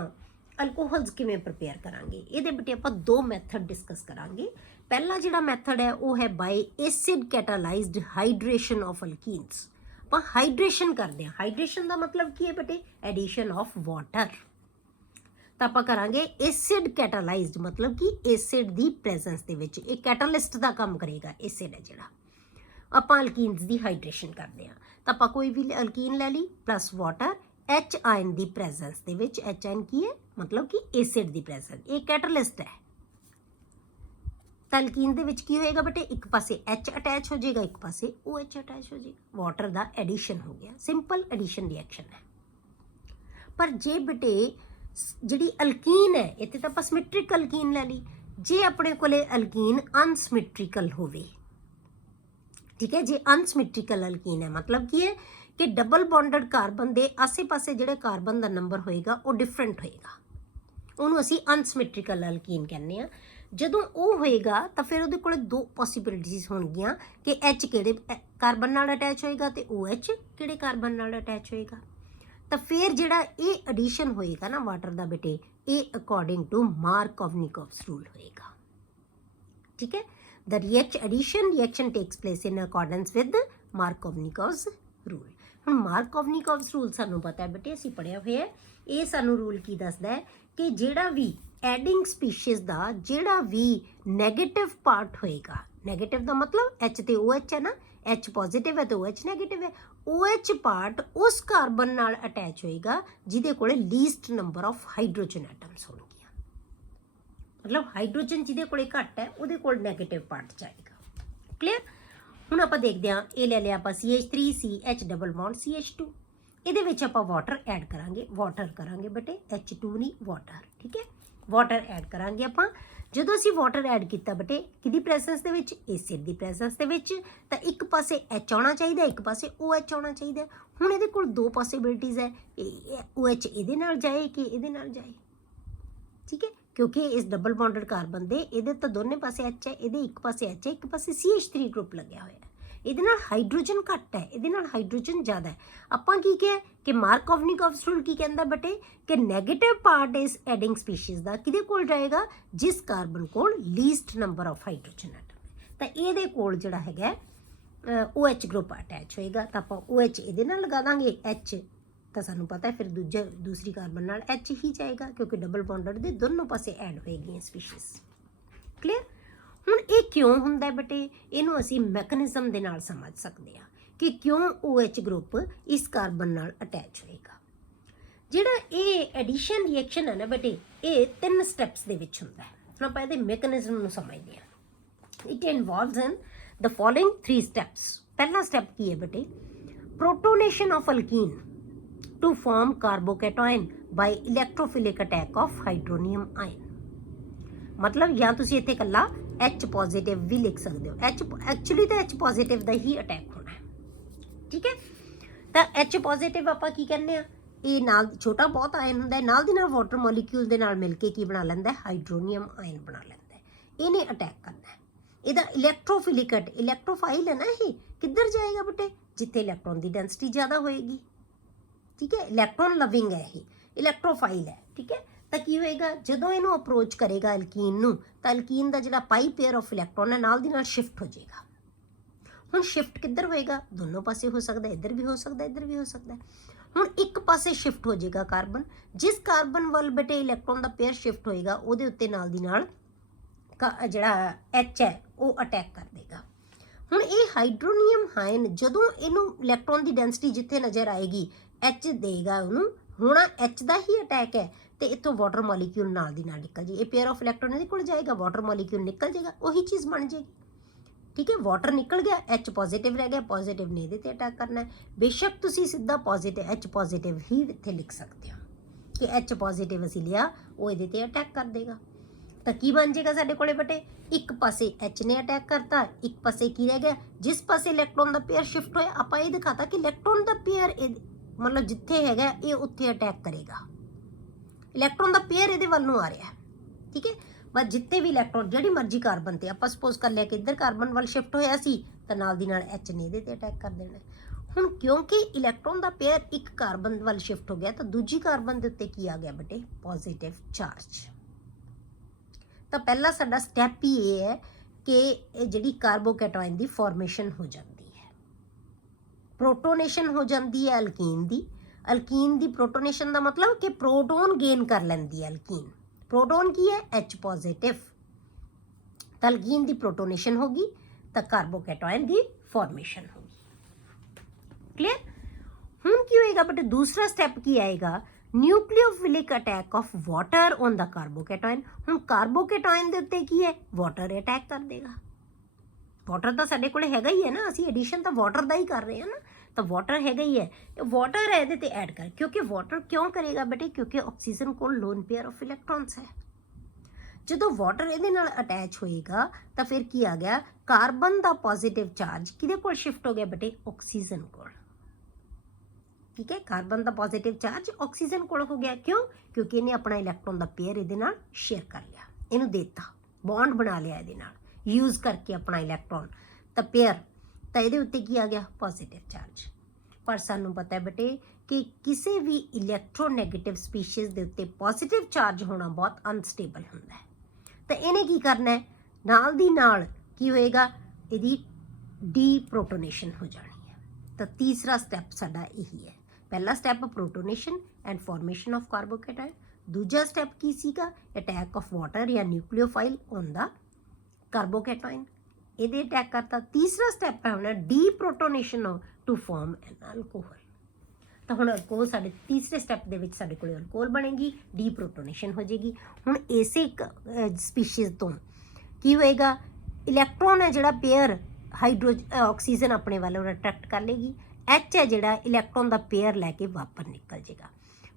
ਅਲਕੋਹਲਸ ਕਿਵੇਂ ਪ੍ਰਿਪੇਅਰ ਕਰਾਂਗੇ, ਇਹਦੇ ਬੇਟੇ ਆਪਾਂ ਦੋ ਮੈਥਡ ਡਿਸਕਸ ਕਰਾਂਗੇ। ਪਹਿਲਾ ਜਿਹੜਾ ਮੈਥਡ ਹੈ ਉਹ ਹੈ ਬਾਈ ਐਸਿਡ ਕੈਟਾਲਾਈਜ਼ਡ ਹਾਈਡਰੇਸ਼ਨ ਆਫ ਐਲਕੀਨਸ। ਆਪਾਂ ਹਾਈਡਰੇਸ਼ਨ ਕਰਦੇ ਹਾਂ। ਹਾਈਡਰੇਸ਼ਨ ਦਾ ਮਤਲਬ ਕੀ ਹੈ ਬੇਟੇ, ਐਡੀਸ਼ਨ ਆਫ ਵਾਟਰ। ਤਾਂ ਆਪਾਂ ਕਰਾਂਗੇ ਐਸਿਡ ਕੈਟਾਲਾਈਜ਼ਡ, ਮਤਲਬ ਕਿ ਐਸਿਡ ਦੀ ਪ੍ਰੈਜ਼ੈਂਸ ਦੇ ਵਿੱਚ ਇਹ ਕੈਟਾਲਿਸਟ ਦਾ ਕੰਮ ਕਰੇਗਾ। ਐਸਿਡ ਹੈ ਜਿਹੜਾ, ਆਪਾਂ ਅਲਕੀਨਸ ਦੀ ਹਾਈਡਰੇਸ਼ਨ ਕਰਦੇ ਹਾਂ। ਤਾਂ ਆਪਾਂ ਕੋਈ ਵੀ ਅਲਕੀਨ ਲੈ ਲਈ ਪਲੱਸ ਵਾਟਰ, H ਆਇਨ ਦੀ ਪ੍ਰੈਜ਼ੈਂਸ ਦੇ ਵਿੱਚ। H ਆਇਨ ਕੀ ਹੈ, ਮਤਲਬ ਕਿ ਐਸਿਡ ਦੀ ਪ੍ਰੈਜ਼ੈਂਸ, ਇਹ ਕੈਟਾਲਿਸਟ ਹੈ। ਤਾਂ ਅਲਕੀਨ ਦੇ ਵਿੱਚ ਕੀ ਹੋਏਗਾ ਬੇਟੇ, ਇੱਕ ਪਾਸੇ H ਅਟੈਚ ਹੋ ਜਾਏਗਾ, ਇੱਕ ਪਾਸੇ OH ਅਟੈਚ ਹੋ ਜਾਏਗਾ। ਵਾਟਰ ਦਾ ਐਡੀਸ਼ਨ ਹੋ ਗਿਆ, ਸਿੰਪਲ ਐਡੀਸ਼ਨ ਰਿਐਕਸ਼ਨ ਹੈ। ਪਰ ਜੇ ਬੇਟੇ ਜਿਹੜੀ ਅਲਕੀਨ ਹੈ, ਇੱਥੇ ਤਾਂ ਆਪਾਂ ਸਿਮੈਟ੍ਰਿਕ ਅਲਕੀਨ ਲੈ ਲਈ, ਜੇ ਆਪਣੇ ਕੋਲੇ ਅਲਕੀਨ ਅਨਸਿਮੈਟ੍ਰਿਕਲ ਹੋਵੇ, ਠੀਕ ਹੈ, ਜੇ ਅਨਸਿਮੈਟ੍ਰਿਕਲ ਅਲਕੀਨ ਹੈ ਮਤਲਬ ਕੀ ਹੈ ਕਿ ਡਬਲ ਬੌਂਡਡ ਕਾਰਬਨ ਦੇ ਆਸੇ-ਪਾਸੇ ਜਿਹੜੇ ਕਾਰਬਨ ਦਾ ਨੰਬਰ ਹੋਏਗਾ ਉਹ ਡਿਫਰੈਂਟ ਹੋਏਗਾ, ਉਹਨੂੰ ਅਸੀਂ ਅਨਸਿਮੈਟ੍ਰਿਕਲ ਅਲਕੀਨ ਕਹਿੰਦੇ ਆ। ਜਦੋਂ ਉਹ ਹੋਏਗਾ ਤਾਂ ਫਿਰ ਉਹਦੇ ਕੋਲ ਦੋ ਪੋਸੀਬਿਲਿਟੀਜ਼ ਹੋਣਗੀਆਂ ਕਿ H ਕਿਹੜੇ ਕਾਰਬਨ ਨਾਲ ਅਟੈਚ ਹੋਏਗਾ ਤੇ OH ਕਿਹੜੇ ਕਾਰਬਨ ਨਾਲ ਅਟੈਚ ਹੋਏਗਾ। ਤਾਂ ਫਿਰ ਜਿਹੜਾ ਇਹ ਐਡੀਸ਼ਨ ਹੋਏਗਾ ਨਾ ਵਾਟਰ ਦਾ ਬੇਟੇ, ਇਹ ਅਕੋਰਡਿੰਗ ਟੂ ਮਾਰਕੋਵਨਿਕੋਵਸ ਰੂਲ ਹੋਏਗਾ। ਠੀਕ ਹੈ, the reaction takes place in accordance with Markovnikov's rule। ਹੁਣ ਮਾਰਕੋਵਨਿਕੋਵਸ ਰੂਲ ਸਾਨੂੰ ਪਤਾ ਹੈ ਬੇਟੇ, ਅਸੀਂ ਪੜ੍ਹਿਆ ਹੋਇਆ। ਇਹ ਸਾਨੂੰ ਰੂਲ ਕੀ ਦੱਸਦਾ ਹੈ ਕਿ ਜਿਹੜਾ ਵੀ ਐਡਿੰਗ ਸਪੀਸ਼ੀਜ਼ ਦਾ ਜਿਹੜਾ ਵੀ ਨੈਗੇਟਿਵ ਪਾਰਟ ਹੋਏਗਾ, ਨੈਗੇਟਿਵ ਦਾ ਮਤਲਬ H ਤੇ OH ਹੈ ਨਾ, H ਪੋਜ਼ਿਟਿਵ ਹੈ ਤੇ OH ਨੈਗੇਟਿਵ ਹੈ, OH ਪਾਰਟ ਉਸ ਕਾਰਬਨ ਨਾਲ ਅਟੈਚ ਹੋਏਗਾ ਜਿਹਦੇ ਕੋਲੇ least number of hydrogen atoms ਹੋਣਗੀਆਂ। ਮਤਲਬ ਹਾਈਡਰੋਜਨ ਜਿਹਦੇ ਕੋਲੇ ਘੱਟ ਹੈ ਉਹਦੇ ਕੋਲ ਨੈਗੇਟਿਵ ਪਾਰਟ ਜਾਏਗਾ। ਕਲੀਅਰ। ਹੁਣ ਆਪਾਂ ਦੇਖਦੇ ਹਾਂ, ਇਹ ਲੈ ਲਿਆ ਆਪਾਂ CH3CH ਡਬਲ ਬੌਂਡ CH2, ਇਹਦੇ ਵਿੱਚ ਆਪਾਂ ਵਾਟਰ ਐਡ ਕਰਾਂਗੇ, ਵਾਟਰ ਕਰਾਂਗੇ ਬੇਟੇ H2 ਨਹੀਂ ਵਾਟਰ। ਠੀਕ ਹੈ, ਵਾਟਰ ਐਡ ਕਰਾਂਗੇ ਆਪਾਂ। ਜਦੋਂ ਅਸੀਂ ਵਾਟਰ ਐਡ ਕੀਤਾ ਬੇਟੇ ਕਿਹਦੀ ਪ੍ਰੈਜ਼ੈਂਸ ਦੇ ਵਿੱਚ, ਐਸਿਡ ਦੀ ਪ੍ਰੈਜ਼ੈਂਸ ਦੇ ਵਿੱਚ, ਤਾਂ ਇੱਕ ਪਾਸੇ H ਆਉਣਾ ਚਾਹੀਦਾ, ਇੱਕ ਪਾਸੇ OH ਆਉਣਾ ਚਾਹੀਦਾ। ਹੁਣ ਇਹਦੇ ਕੋਲ ਦੋ ਪੋਸੀਬਿਲਿਟੀਜ਼ ਹੈ, OH ਇਹਦੇ ਨਾਲ ਜਾਏ ਕਿ ਇਹਦੇ ਨਾਲ ਜਾਏ। ਠੀਕ ਹੈ, ਕਿਉਂਕਿ ਇਸ ਡਬਲ ਬੌਂਡਡ ਕਾਰਬਨ ਦੇ ਇਹਦੇ ਤਾਂ ਦੋਨੇ ਪਾਸੇ H ਹੈ, ਇਹਦੇ ਇੱਕ ਪਾਸੇ H ਹੈ, ਇੱਕ ਪਾਸੇ CH3 ਗਰੁੱਪ ਲੱਗਿਆ ਹੋਇਆ ਹੈ। ਇਹਦੇ ਨਾਲ ਹਾਈਡਰੋਜਨ ਘੱਟ ਹੈ, ਇਹਦੇ ਨਾਲ ਹਾਈਡਰੋਜਨ ਜ਼ਿਆਦਾ ਹੈ। ਆਪਾਂ ਕੀ ਕਿਹਾ ਕਿ ਮਾਰਕੋਵਨਿਕੋਵਸ ਰੂਲ ਕੀ ਕਹਿੰਦਾ ਬੇਟੇ ਕਿ ਨੈਗੇਟਿਵ ਪਾਰਟ ਇਸ ਐਡਿੰਗ ਸਪੀਸ਼ੀਜ਼ ਦਾ ਕਿਹਦੇ ਕੋਲ ਜਾਏਗਾ, ਜਿਸ ਕਾਰਬਨ ਕੋਲ least number of hydrogen atom ਹੈ। ਤਾਂ ਇਹਦੇ ਕੋਲ ਜਿਹੜਾ ਹੈਗਾ OH ਗਰੁੱਪ ਅਟੈਚ ਹੋਏਗਾ ਤਾਂ ਆਪਾਂ OH ਇਹਦੇ ਨਾਲ ਲਗਾ ਦਾਂਗੇ, H ਤਾਂ ਸਾਨੂੰ ਪਤਾ ਫਿਰ ਦੂਸਰੀ ਕਾਰਬਨ ਨਾਲ H ਹੀ ਜਾਏਗਾ ਕਿਉਂਕਿ ਡਬਲ ਬੌਂਡਡ ਦੇ ਦੋਨੋਂ ਪਾਸੇ ਐਡ ਹੋਏਗੀਆਂ ਸਪੀਸ਼ੀਜ਼। ਕਲੀਅਰ। ਹੁਣ ਇਹ ਕਿਉਂ ਹੁੰਦਾ ਬੇਟੇ, ਇਹਨੂੰ ਅਸੀਂ ਮੈਕੈਨਿਜ਼ਮ ਦੇ ਨਾਲ ਸਮਝ ਸਕਦੇ ਹਾਂ ਕਿ ਕਿਉਂ OH ਗਰੁੱਪ ਇਸ ਕਾਰਬਨ ਨਾਲ ਅਟੈਚ ਹੋਏਗਾ। ਜਿਹੜਾ ਇਹ ਐਡੀਸ਼ਨ ਰਿਐਕਸ਼ਨ ਹੈ ਨਾ ਬੇਟੇ, ਇਹ 3 ਸਟੈਪਸ ਦੇ ਵਿੱਚ ਹੁੰਦਾ ਹੈ। ਹੁਣ ਆਪਾਂ ਇਹਦੇ ਮੈਕੈਨਿਜ਼ਮ ਨੂੰ ਸਮਝਦੇ ਹਾਂ। It involves in the following 3 steps. ਪਹਿਲਾ ਸਟੈਪ ਕੀ ਹੈ ਬੇਟੇ, protonation of alkene to form carbocation by electrophilic attack of hydronium ion. ਮਤਲਬ ਜਾਂ ਤੁਸੀਂ ਇੱਥੇ ਇਕੱਲਾ H ਪੋਜ਼ਿਟਿਵ ਵੀ ਲਿਖ ਸਕਦੇ ਹੋ। ਐਕਚੁਅਲੀ ਤਾਂ H ਪੋਜ਼ਿਟਿਵ ਦਾ ਹੀ ਅਟੈਕ ਹੋਣਾ ਹੈ, ਠੀਕ ਹੈ। ਤਾਂ H ਪੋਜ਼ਿਟਿਵ ਆਪਾਂ ਕੀ ਕਹਿੰਦੇ ਆ, ਇਹ ਨਾਲ ਛੋਟਾ ਬਹੁਤ ਆਇਨ ਹੁੰਦਾ ਹੈ, ਨਾਲ ਦੀ ਨਾਲ ਵਾਟਰ ਮੋਲੀਕਿਊਲ ਦੇ ਨਾਲ ਮਿਲ ਕੇ ਕੀ ਬਣਾ ਲੈਂਦਾ ਹੈ, ਹਾਈਡਰੋਨੀਅਮ ਆਇਨ ਬਣਾ ਲੈਂਦਾ ਹੈ। ਇਹਨੇ ਅਟੈਕ ਕਰਨਾ ਹੈ। ਇਹਦਾ ਇਲੈਕਟ੍ਰੋਫਿਲਿਕ ਇਲੈਕਟ੍ਰੋਫਾਈਲ ਹੈ ਨਾ, ਇਹ ਕਿੱਧਰ ਜਾਏਗਾ ਬੇਟੇ, ਜਿੱਥੇ ਇਲੈਕਟ੍ਰੋਨ ਦੀ ਡੈਂਸਿਟੀ ਜ਼ਿਆਦਾ ਹੋਏਗੀ, ਠੀਕ ਹੈ। ਇਲੈਕਟ੍ਰੋਨ ਲਵਿੰਗ ਹੈ, ਇਹ ਇਲੈਕਟ੍ਰੋਫਾਈਲ ਹੈ, ਠੀਕ ਹੈ। ਤਾਂ ਕੀ ਹੋਏਗਾ, ਜਦੋਂ ਇਹਨੂੰ ਅਪਰੋਚ ਕਰੇਗਾ ਅਲਕੀਨ ਨੂੰ, ਤਾਂ ਅਲਕੀਨ ਦਾ ਜਿਹੜਾ ਪਾਈ ਪੇਅਰ ਆਫ ਇਲੈਕਟ੍ਰੋਨ ਹੈ ਨਾਲ ਦੀ ਨਾਲ ਸ਼ਿਫਟ ਹੋ ਜਾਏਗਾ। ਹੁਣ ਸ਼ਿਫਟ ਕਿੱਧਰ ਹੋਏਗਾ, ਦੋਨੋਂ ਪਾਸੇ ਹੋ ਸਕਦਾ, ਇੱਧਰ ਵੀ ਹੋ ਸਕਦਾ, ਇੱਧਰ ਵੀ ਹੋ ਸਕਦਾ। ਹੁਣ ਇੱਕ ਪਾਸੇ ਸ਼ਿਫਟ ਹੋ ਜਾਏਗਾ ਕਾਰਬਨ, ਜਿਸ ਕਾਰਬਨ ਵੱਲ ਬੇਟੇ ਇਲੈਕਟ੍ਰੋਨ ਦਾ ਪੇਅਰ ਸ਼ਿਫਟ ਹੋਏਗਾ ਉਹਦੇ ਉੱਤੇ ਨਾਲ ਦੀ ਨਾਲ ਜਿਹੜਾ H ਹੈ ਉਹ ਅਟੈਕ ਕਰ ਦੇਗਾ। ਹੁਣ ਇਹ ਹਾਈਡਰੋਨੀਅਮ ਆਇਨ ਜਦੋਂ ਇਹਨੂੰ ਇਲੈਕਟ੍ਰੋਨ ਦੀ ਡੈਂਸਿਟੀ ਜਿੱਥੇ ਨਜ਼ਰ ਆਏਗੀ H ਦੇਗਾ ਉਹਨੂੰ, ਹੋਣਾ H ਦਾ ਹੀ ਅਟੈਕ ਹੈ, ਤੇ ਇੱਥੋਂ ਵਾਟਰ ਮੋਲੀਕਿਊਲ ਨਾਲ ਦੀ ਨਾਲ ਨਿਕਲ ਜਾਏ। ਇਹ ਪੇਅਰ ਆਫ ਇਲੈਕਟ੍ਰੋਨ ਇਹਦੇ ਕੋਲ ਜਾਏਗਾ, ਵਾਟਰ ਮੋਲੀਕਿਊਲ ਨਿਕਲ ਜਾਏਗਾ, ਉਹੀ ਚੀਜ਼ ਬਣ ਜਾਏਗੀ, ਠੀਕ ਹੈ। ਵਾਟਰ ਨਿਕਲ ਗਿਆ, H ਪੋਜ਼ਿਟਿਵ ਰਹਿ ਗਿਆ, ਪੋਜ਼ਿਟਿਵ ਨੇ ਇਹਦੇ ਤੇ ਅਟੈਕ ਕਰਨਾ ਹੈ। ਬੇਸ਼ੱਕ ਤੁਸੀਂ ਸਿੱਧਾ ਪੋਜ਼ਿਟਿਵ H ਪੋਜ਼ਿਟਿਵ ਹੀ ਇੱਥੇ ਲਿਖ ਸਕਦੇ ਹੋ ਕਿ H ਪੋਜ਼ਿਟਿਵ ਅਸੀਂ ਲਿਆ, ਉਹ ਇਹਦੇ ਤੇ ਅਟੈਕ ਕਰ ਦੇਗਾ। ਤਾਂ ਕੀ ਬਣ ਜਾਏਗਾ ਸਾਡੇ ਕੋਲੇ ਬੇਟੇ, ਇੱਕ ਪਾਸੇ H ਨੇ ਅਟੈਕ ਕਰਤਾ, ਇੱਕ ਪਾਸੇ ਕੀ ਰਹਿ ਗਿਆ, ਜਿਸ ਪਾਸੇ ਇਲੈਕਟ੍ਰੋਨ ਦਾ ਪੇਅਰ ਸ਼ਿਫਟ ਹੋਇਆ ਆਪਾਂ ਇਹ ਦਿਖਾਤਾ ਕਿ ਇਲੈਕਟ੍ਰੋਨ ਦਾ ਪੇਅਰ ਮਤਲਬ ਜਿੱਥੇ ਹੈਗਾ ਇਹ ਉੱਥੇ ਅਟੈਕ ਕਰੇਗਾ। ਇਲੈਕਟ੍ਰੋਨ ਦਾ ਪੇਅਰ ਇਹਦੇ ਵੱਲ ਨੂੰ ਆ ਰਿਹਾ, ਠੀਕ ਹੈ। ਬਸ ਜਿੱਥੇ ਵੀ ਇਲੈਕਟ੍ਰੋਨ ਜਿਹੜੀ ਮਰਜ਼ੀ ਕਾਰਬਨ ਤੇ ਆਪਾਂ ਸਪੋਜ਼ ਕਰ ਲਿਆ ਕਿ ਇੱਧਰ ਕਾਰਬਨ ਵੱਲ ਸ਼ਿਫਟ ਹੋਇਆ ਸੀ, ਤਾਂ ਨਾਲ ਦੀ ਨਾਲ H ਨੇ ਇਹਦੇ ਤੇ ਅਟੈਕ ਕਰ ਦੇਣਾ। ਹੁਣ ਕਿਉਂਕਿ ਇਲੈਕਟ੍ਰੋਨ ਦਾ ਪੇਅਰ ਇੱਕ ਕਾਰਬਨ ਵੱਲ ਸ਼ਿਫਟ ਹੋ ਗਿਆ, ਤਾਂ ਦੂਜੀ ਕਾਰਬਨ ਦੇ ਉੱਤੇ ਕੀ ਆ ਗਿਆ ਬੇਟੇ, ਪੋਜ਼ਿਟਿਵ ਚਾਰਜ। ਤਾਂ ਪਹਿਲਾ ਸਾਡਾ ਸਟੈਪ ਹੀ ਇਹ ਹੈ ਕਿ ਇਹ ਜਿਹੜੀ ਕਾਰਬੋਕੈਟਾਇਨ ਦੀ ਫਾਰਮੇਸ਼ਨ ਹੋ ਜਾਂਦੀ ਹੈ, ਪ੍ਰੋਟੋਨੇਸ਼ਨ ਹੋ ਜਾਂਦੀ ਹੈ ਅਲਕੀਨ ਦੀ। ਅਲਕੀਨ ਦੀ ਪ੍ਰੋਟੋਨੇਸ਼ਨ ਦਾ ਮਤਲਬ ਕਿ ਪ੍ਰੋਟੋਨ ਗੇਨ ਕਰ ਲੈਂਦੀ ਹੈ ਅਲਕੀਨ। ਪ੍ਰੋਟੋਨ ਕੀ ਹੈ, H ਪੋਜ਼ਿਟਿਵ। ਤਾਂ ਅਲਕੀਨ ਦੀ ਪ੍ਰੋਟੋਨੇਸ਼ਨ ਹੋਗੀ ਤਾਂ ਕਾਰਬੋਕੈਟਾਇਨ ਦੀ ਫਾਰਮੇਸ਼ਨ ਹੋਗੀ। ਕਲੀਅਰ। ਹੁਣ ਕੀ ਹੋਏਗਾ ਬਟ ਦੂਸਰਾ ਸਟੈਪ ਕੀ ਆਏਗਾ, nucleophilic attack of water on the carbocation. ਹੁਣ ਕਾਰਬੋਕੈਟਾਇਨ ਦੇ ਉੱਤੇ ਕੀ ਹੈ, ਵਾਟਰ ਅਟੈਕ ਕਰ ਦੇਗਾ। ਵਾਟਰ ਤਾਂ ਸਾਡੇ ਕੋਲ ਹੈਗਾ ਹੀ ਹੈ ਨਾ, ਅਸੀਂ ਐਡੀਸ਼ਨ ਤਾਂ ਵਾਟਰ ਦਾ ਹੀ ਕਰ ਰਹੇ ਹਾਂ ਨਾ, ਤਾਂ ਵਾਟਰ ਹੈਗਾ ਹੀ ਹੈ, ਵਾਟਰ ਹੈ ਇਹਦੇ ਤੇ ਐਡ ਕਰ। ਕਿਉਂਕਿ ਵਾਟਰ ਕਿਉਂ ਕਰੇਗਾ ਬੇਟੇ, ਕਿਉਂਕਿ ਆਕਸੀਜਨ ਕੋਲ ਲੋਨ ਪੇਅਰ ਆਫ ਇਲੈਕਟ੍ਰੋਨਸ ਹੈ। ਜਦੋਂ ਵਾਟਰ ਇਹਦੇ ਨਾਲ ਅਟੈਚ ਹੋਏਗਾ ਤਾਂ ਫਿਰ ਕੀ ਆ ਗਿਆ, ਕਾਰਬਨ ਦਾ ਪੋਜ਼ਿਟਿਵ ਚਾਰਜ ਕਿਹਦੇ ਕੋਲ ਸ਼ਿਫਟ ਹੋ ਗਿਆ ਬੇਟੇ, ਆਕਸੀਜਨ ਕੋਲ, ਠੀਕ ਹੈ। ਕਾਰਬਨ ਦਾ ਪੋਜ਼ਿਟਿਵ ਚਾਰਜ ਆਕਸੀਜਨ ਕੋਲ ਹੋ ਗਿਆ, ਕਿਉਂ, ਕਿਉਂਕਿ ਇਹਨੇ ਆਪਣਾ ਇਲੈਕਟ੍ਰੋਨ ਦਾ ਪੇਅਰ ਇਹਦੇ ਨਾਲ ਸ਼ੇਅਰ ਕਰ ਲਿਆ, ਇਹਨੂੰ ਦੇਤਾ, ਬੌਂਡ ਬਣਾ ਲਿਆ ਇਹਦੇ ਨਾਲ ਯੂਜ਼ ਕਰਕੇ ਆਪਣਾ ਇਲੈਕਟ੍ਰੋਨ ਤਾਂ ਪੇਅਰ, ਤਾਂ ਇਹਦੇ ਉੱਤੇ ਕੀ ਆ ਗਿਆ, ਪੋਜ਼ਿਟਿਵ ਚਾਰਜ। ਪਰ ਸਾਨੂੰ ਪਤਾ ਹੈ ਬੇਟੇ ਕਿ ਕਿਸੇ ਵੀ ਇਲੈਕਟ੍ਰੋਨੈਗੇਟਿਵ ਸਪੀਸ਼ੀਜ਼ ਦੇ ਉੱਤੇ ਪੋਜ਼ਿਟਿਵ ਚਾਰਜ ਹੋਣਾ ਬਹੁਤ ਅਨਸਟੇਬਲ ਹੁੰਦਾ ਹੈ। ਤਾਂ ਇਹਨੇ ਕੀ ਕਰਨਾ ਹੈ, ਨਾਲ ਦੀ ਨਾਲ ਕੀ ਹੋਏਗਾ, ਇਹਦੀ ਡੀਪ੍ਰੋਟੋਨੇਸ਼ਨ ਹੋ ਜਾਣੀ ਹੈ। ਤਾਂ ਤੀਸਰਾ ਸਟੈਪ ਸਾਡਾ ਇਹੀ ਹੈ। ਪਹਿਲਾ ਸਟੈਪ ਪ੍ਰੋਟੋਨੇਸ਼ਨ ਐਂਡ ਫਾਰਮੇਸ਼ਨ ਆਫ ਕਾਰਬੋਕੈਟਾਇਨ। ਦੂਜਾ ਸਟੈਪ ਕੀ ਸੀਗਾ, ਅਟੈਕ ਆਫ ਵਾਟਰ ਜਾਂ ਨਿਊਕਲੀਓਫਾਈਲ ਔਨ ਦਾ ਕਾਰਬੋਕੈਟਾਇਨ, ਇਹਦੇ ਅਟੈਕ ਕਰਤਾ। ਤੀਸਰਾ ਸਟੈਪ ਹੈ ਹੁਣ ਡੀਪ੍ਰੋਟੋਨੇਸ਼ਨ ਟੂ ਫਾਰਮ ਐਨ ਅਲਕੋਹਲ। ਤਾਂ ਹੁਣ ਅਲਕੋਹਲ ਸਾਡੇ ਤੀਸਰੇ ਸਟੈਪ ਦੇ ਵਿੱਚ ਸਾਡੇ ਕੋਲ ਅਲਕੋਹਲ ਬਣੇਗੀ, ਡੀਪ੍ਰੋਟੋਨੇਸ਼ਨ ਹੋ ਜਾਏਗੀ। ਹੁਣ ਇਸੇ ਸਪੀਸ਼ੀਜ਼ ਤੋਂ ਕੀ ਹੋਏਗਾ, ਇਲੈਕਟ੍ਰੋਨ ਹੈ ਜਿਹੜਾ ਪੇਅਰ ਆਕਸੀਜਨ ਆਪਣੇ ਵੱਲ ਅਟਰੈਕਟ ਕਰ ਲੇਗੀ, H ਹੈ ਜਿਹੜਾ ਇਲੈਕਟ੍ਰੋਨ ਦਾ ਪੇਅਰ ਲੈ ਕੇ ਵਾਪਰ ਨਿਕਲ ਜਾਏਗਾ।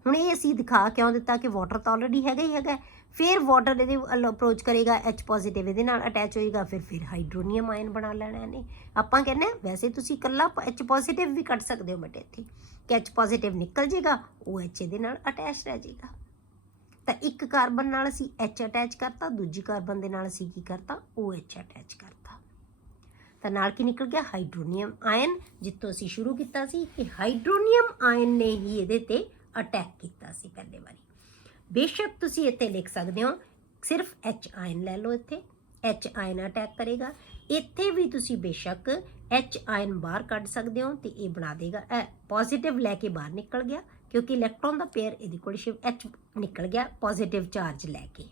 ਹੁਣ ਇਹ ਅਸੀਂ ਦਿਖਾ ਕਿਉਂ ਦਿੱਤਾ ਕਿ ਵਾਟਰ ਤਾਂ ਆਲਰੇਡੀ ਹੈਗਾ ਹੀ ਹੈਗਾ, ਫਿਰ ਵਾਟਰ ਇਹਦੇ ਅਪਰੋਚ ਕਰੇਗਾ, H ਪੋਜ਼ਿਟਿਵ ਇਹਦੇ ਨਾਲ ਅਟੈਚ ਹੋਏਗਾ, ਫਿਰ ਹਾਈਡਰੋਨੀਅਮ ਆਇਨ ਬਣਾ ਲੈਣਾ ਇਹਨੇ। ਆਪਾਂ ਕਹਿੰਦੇ ਹਾਂ ਵੈਸੇ ਤੁਸੀਂ ਇਕੱਲਾ H ਪੋਜ਼ਿਟਿਵ ਵੀ ਕੱਢ ਸਕਦੇ ਹੋ ਬਟ ਇੱਥੇ ਕਿ H ਪੋਜ਼ਿਟਿਵ ਨਿਕਲ ਜਾਏਗਾ, OH ਇਹਦੇ ਨਾਲ ਅਟੈਚ ਰਹਿ ਜਾਏਗਾ। ਤਾਂ ਇੱਕ ਕਾਰਬਨ ਨਾਲ ਅਸੀਂ H ਅਟੈਚ ਕਰਤਾ, ਦੂਜੀ ਕਾਰਬਨ ਦੇ ਨਾਲ ਅਸੀਂ ਕੀ ਕਰਤਾ, OH ਅਟੈਚ ਕਰਤਾ। ਤਾਂ ਨਾਲ ਕੀ ਨਿਕਲ ਗਿਆ, ਹਾਈਡਰੋਨੀਅਮ ਆਇਨ, ਜਿੱਥੋਂ ਅਸੀਂ ਸ਼ੁਰੂ ਕੀਤਾ ਸੀ ਕਿ ਹਾਈਡਰੋਨੀਅਮ ਆਇਨ ਨੇ ਹੀ ਇਹਦੇ ਤੇ ਅਟੈਕ ਕੀਤਾ ਸੀ ਪਹਿਲੇ ਵਾਰੀ। ਬੇਸ਼ੱਕ ਤੁਸੀਂ ਇੱਥੇ ਲਿਖ ਸਕਦੇ ਹੋ ਸਿਰਫ H ਆਇਨ ਲੈ ਲਓ, ਇੱਥੇ H ਆਇਨ ਅਟੈਕ ਕਰੇਗਾ, ਇੱਥੇ ਵੀ ਤੁਸੀਂ ਬੇਸ਼ੱਕ H ਆਇਨ ਬਾਹਰ ਕੱਢ ਸਕਦੇ ਹੋ ਤੇ ਇਹ ਬਣਾ ਦੇਗਾ, ਇਹ ਪੋਜ਼ਿਟਿਵ ਲੈ ਕੇ ਬਾਹਰ ਨਿਕਲ ਗਿਆ ਕਿਉਂਕਿ ਇਲੈਕਟ੍ਰੋਨ ਦਾ ਪੇਅਰ ਇਹਦੇ ਕੋਲ ਸਿਰਫ H ਨਿਕਲ ਗਿਆ ਪੋਜ਼ਿਟਿਵ ਚਾਰਜ ਲੈ ਕੇ,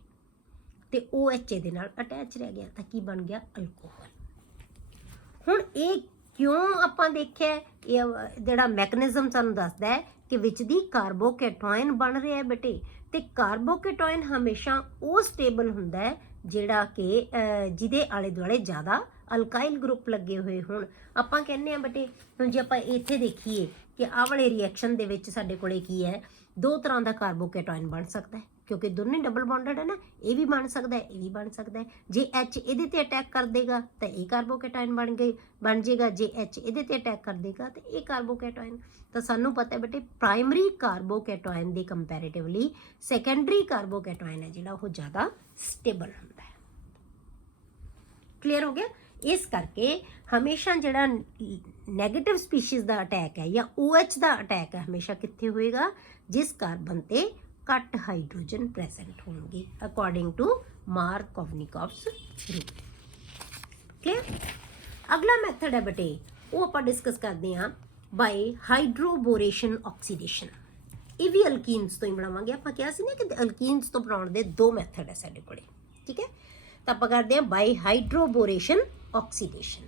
ਤੇ OH ਇਹਦੇ ਨਾਲ ਅਟੈਚ ਰਹਿ ਗਿਆ ਤਾਂ ਕੀ ਬਣ ਗਿਆ ਅਲਕੋਹਲ। ਹੁਣ ਇਹ ਕਿਉਂ ਆਪਾਂ ਦੇਖਿਆ, ਇਹ ਜਿਹੜਾ ਮੈਕੈਨਿਜ਼ਮ ਸਾਨੂੰ ਦੱਸਦਾ ਹੈ ਕਿ ਵਿੱਚ ਦੀ ਕਾਰਬੋਕੈਟਾਇਨ ਬਣ ਰਿਹਾ ਹੈ ਬੇਟੇ, ਤੇ ਕਾਰਬੋਕੈਟਾਇਨ ਹਮੇਸ਼ਾ ਉਹ ਸਟੇਬਲ ਹੁੰਦਾ ਹੈ ਜਿਹੜਾ ਕਿ ਜਿਹਦੇ ਆਲੇ ਦੁਆਲੇ ਜ਼ਿਆਦਾ ਅਲਕਾਈਲ ਗਰੁੱਪ ਲੱਗੇ ਹੋਏ ਹੋਣ। ਆਪਾਂ ਕਹਿੰਦੇ ਆ ਬੇਟੇ, ਹੁਣ ਜੇ ਆਪਾਂ ਇੱਥੇ ਦੇਖੀਏ ਕਿ ਆਹ ਵਾਲੇ ਰਿਐਕਸ਼ਨ ਦੇ ਵਿੱਚ ਸਾਡੇ ਕੋਲੇ ਕੀ ਹੈ, ਦੋ ਤਰ੍ਹਾਂ ਦਾ ਕਾਰਬੋਕੈਟਾਇਨ ਬਣ ਸਕਦਾ ਹੈ ਕਿਉਂਕਿ ਦੋਨੇ ਡਬਲ ਬੌਂਡਡ ਹੈ ਨਾ, ਇਹ ਵੀ ਬਣ ਸਕਦਾ ਹੈ, ਇਹ ਵੀ ਬਣ ਸਕਦਾ ਹੈ। ਜੇ H ਇਹਦੇ ਤੇ ਅਟੈਕ ਕਰ ਦੇਗਾ ਤਾਂ ਇਹ ਕਾਰਬੋਕੈਟਾਇਨ ਬਣ ਜਾਏਗਾ, ਜੇ H ਇਹਦੇ ਤੇ ਅਟੈਕ ਕਰ ਦੇਗਾ ਤਾਂ ਇਹ ਕਾਰਬੋਕੈਟਾਇਨ। ਤਾਂ ਸਾਨੂੰ ਪਤਾ ਹੈ ਬੇਟੇ ਪ੍ਰਾਇਮਰੀ ਕਾਰਬੋਕੈਟਾਇਨ ਦੇ ਕੰਪੈਰੀਟਿਵਲੀ ਸੈਕੰਡਰੀ ਕਾਰਬੋਕੈਟਾਇਨ ਹੈ ਜਿਹੜਾ ਉਹ ਜ਼ਿਆਦਾ ਸਟੇਬਲ ਹੁੰਦਾ ਹੈ। ਕਲੀਅਰ ਹੋ ਗਿਆ। ਇਸ ਕਰਕੇ ਹਮੇਸ਼ਾ ਜਿਹੜਾ ਨੈਗੇਟਿਵ ਸਪੀਸ਼ੀਜ਼ ਦਾ ਅਟੈਕ ਹੈ ਜਾਂ OH ਦਾ ਅਟੈਕ ਹੈ ਹਮੇਸ਼ਾ ਕਿੱਥੇ ਹੋਏਗਾ, ਜਿਸ ਕਾਰਬਨ ਤੇ ਘੱਟ ਹਾਈਡਰੋਜਨ ਪ੍ਰੈਜ਼ੈਂਟ ਹੋਣਗੇ ਅਕੋਰਡਿੰਗ ਟੂ ਮਾਰਕੋਵਨਿਕੋਵਸ ਰੂਲ। ਕਲੀਅਰ। ਅਗਲਾ ਮੈਥਡ ਹੈ ਬੇਟੇ, ਉਹ ਆਪਾਂ ਡਿਸਕਸ ਕਰਦੇ ਹਾਂ ਬਾਈ ਹਾਈਡਰੋਬੋਰੇਸ਼ਨ ਆਕਸੀਡੇਸ਼ਨ। ਇਹ ਵੀ ਅਲਕੀਨਸ ਤੋਂ ਹੀ ਬਣਾਵਾਂਗੇ। ਆਪਾਂ ਕਿਹਾ ਸੀ ਨਾ ਕਿ ਅਲਕੀਨਸ ਤੋਂ ਬਣਾਉਣ ਦੇ ਦੋ ਮੈਥਡ ਹੈ ਸਾਡੇ ਕੋਲੇ, ਠੀਕ ਹੈ। ਤਾਂ ਆਪਾਂ ਕਰਦੇ ਹਾਂ ਬਾਈ ਹਾਈਡਰੋਬੋਰੇਸ਼ਨ ਆਕਸੀਡੇਸ਼ਨ।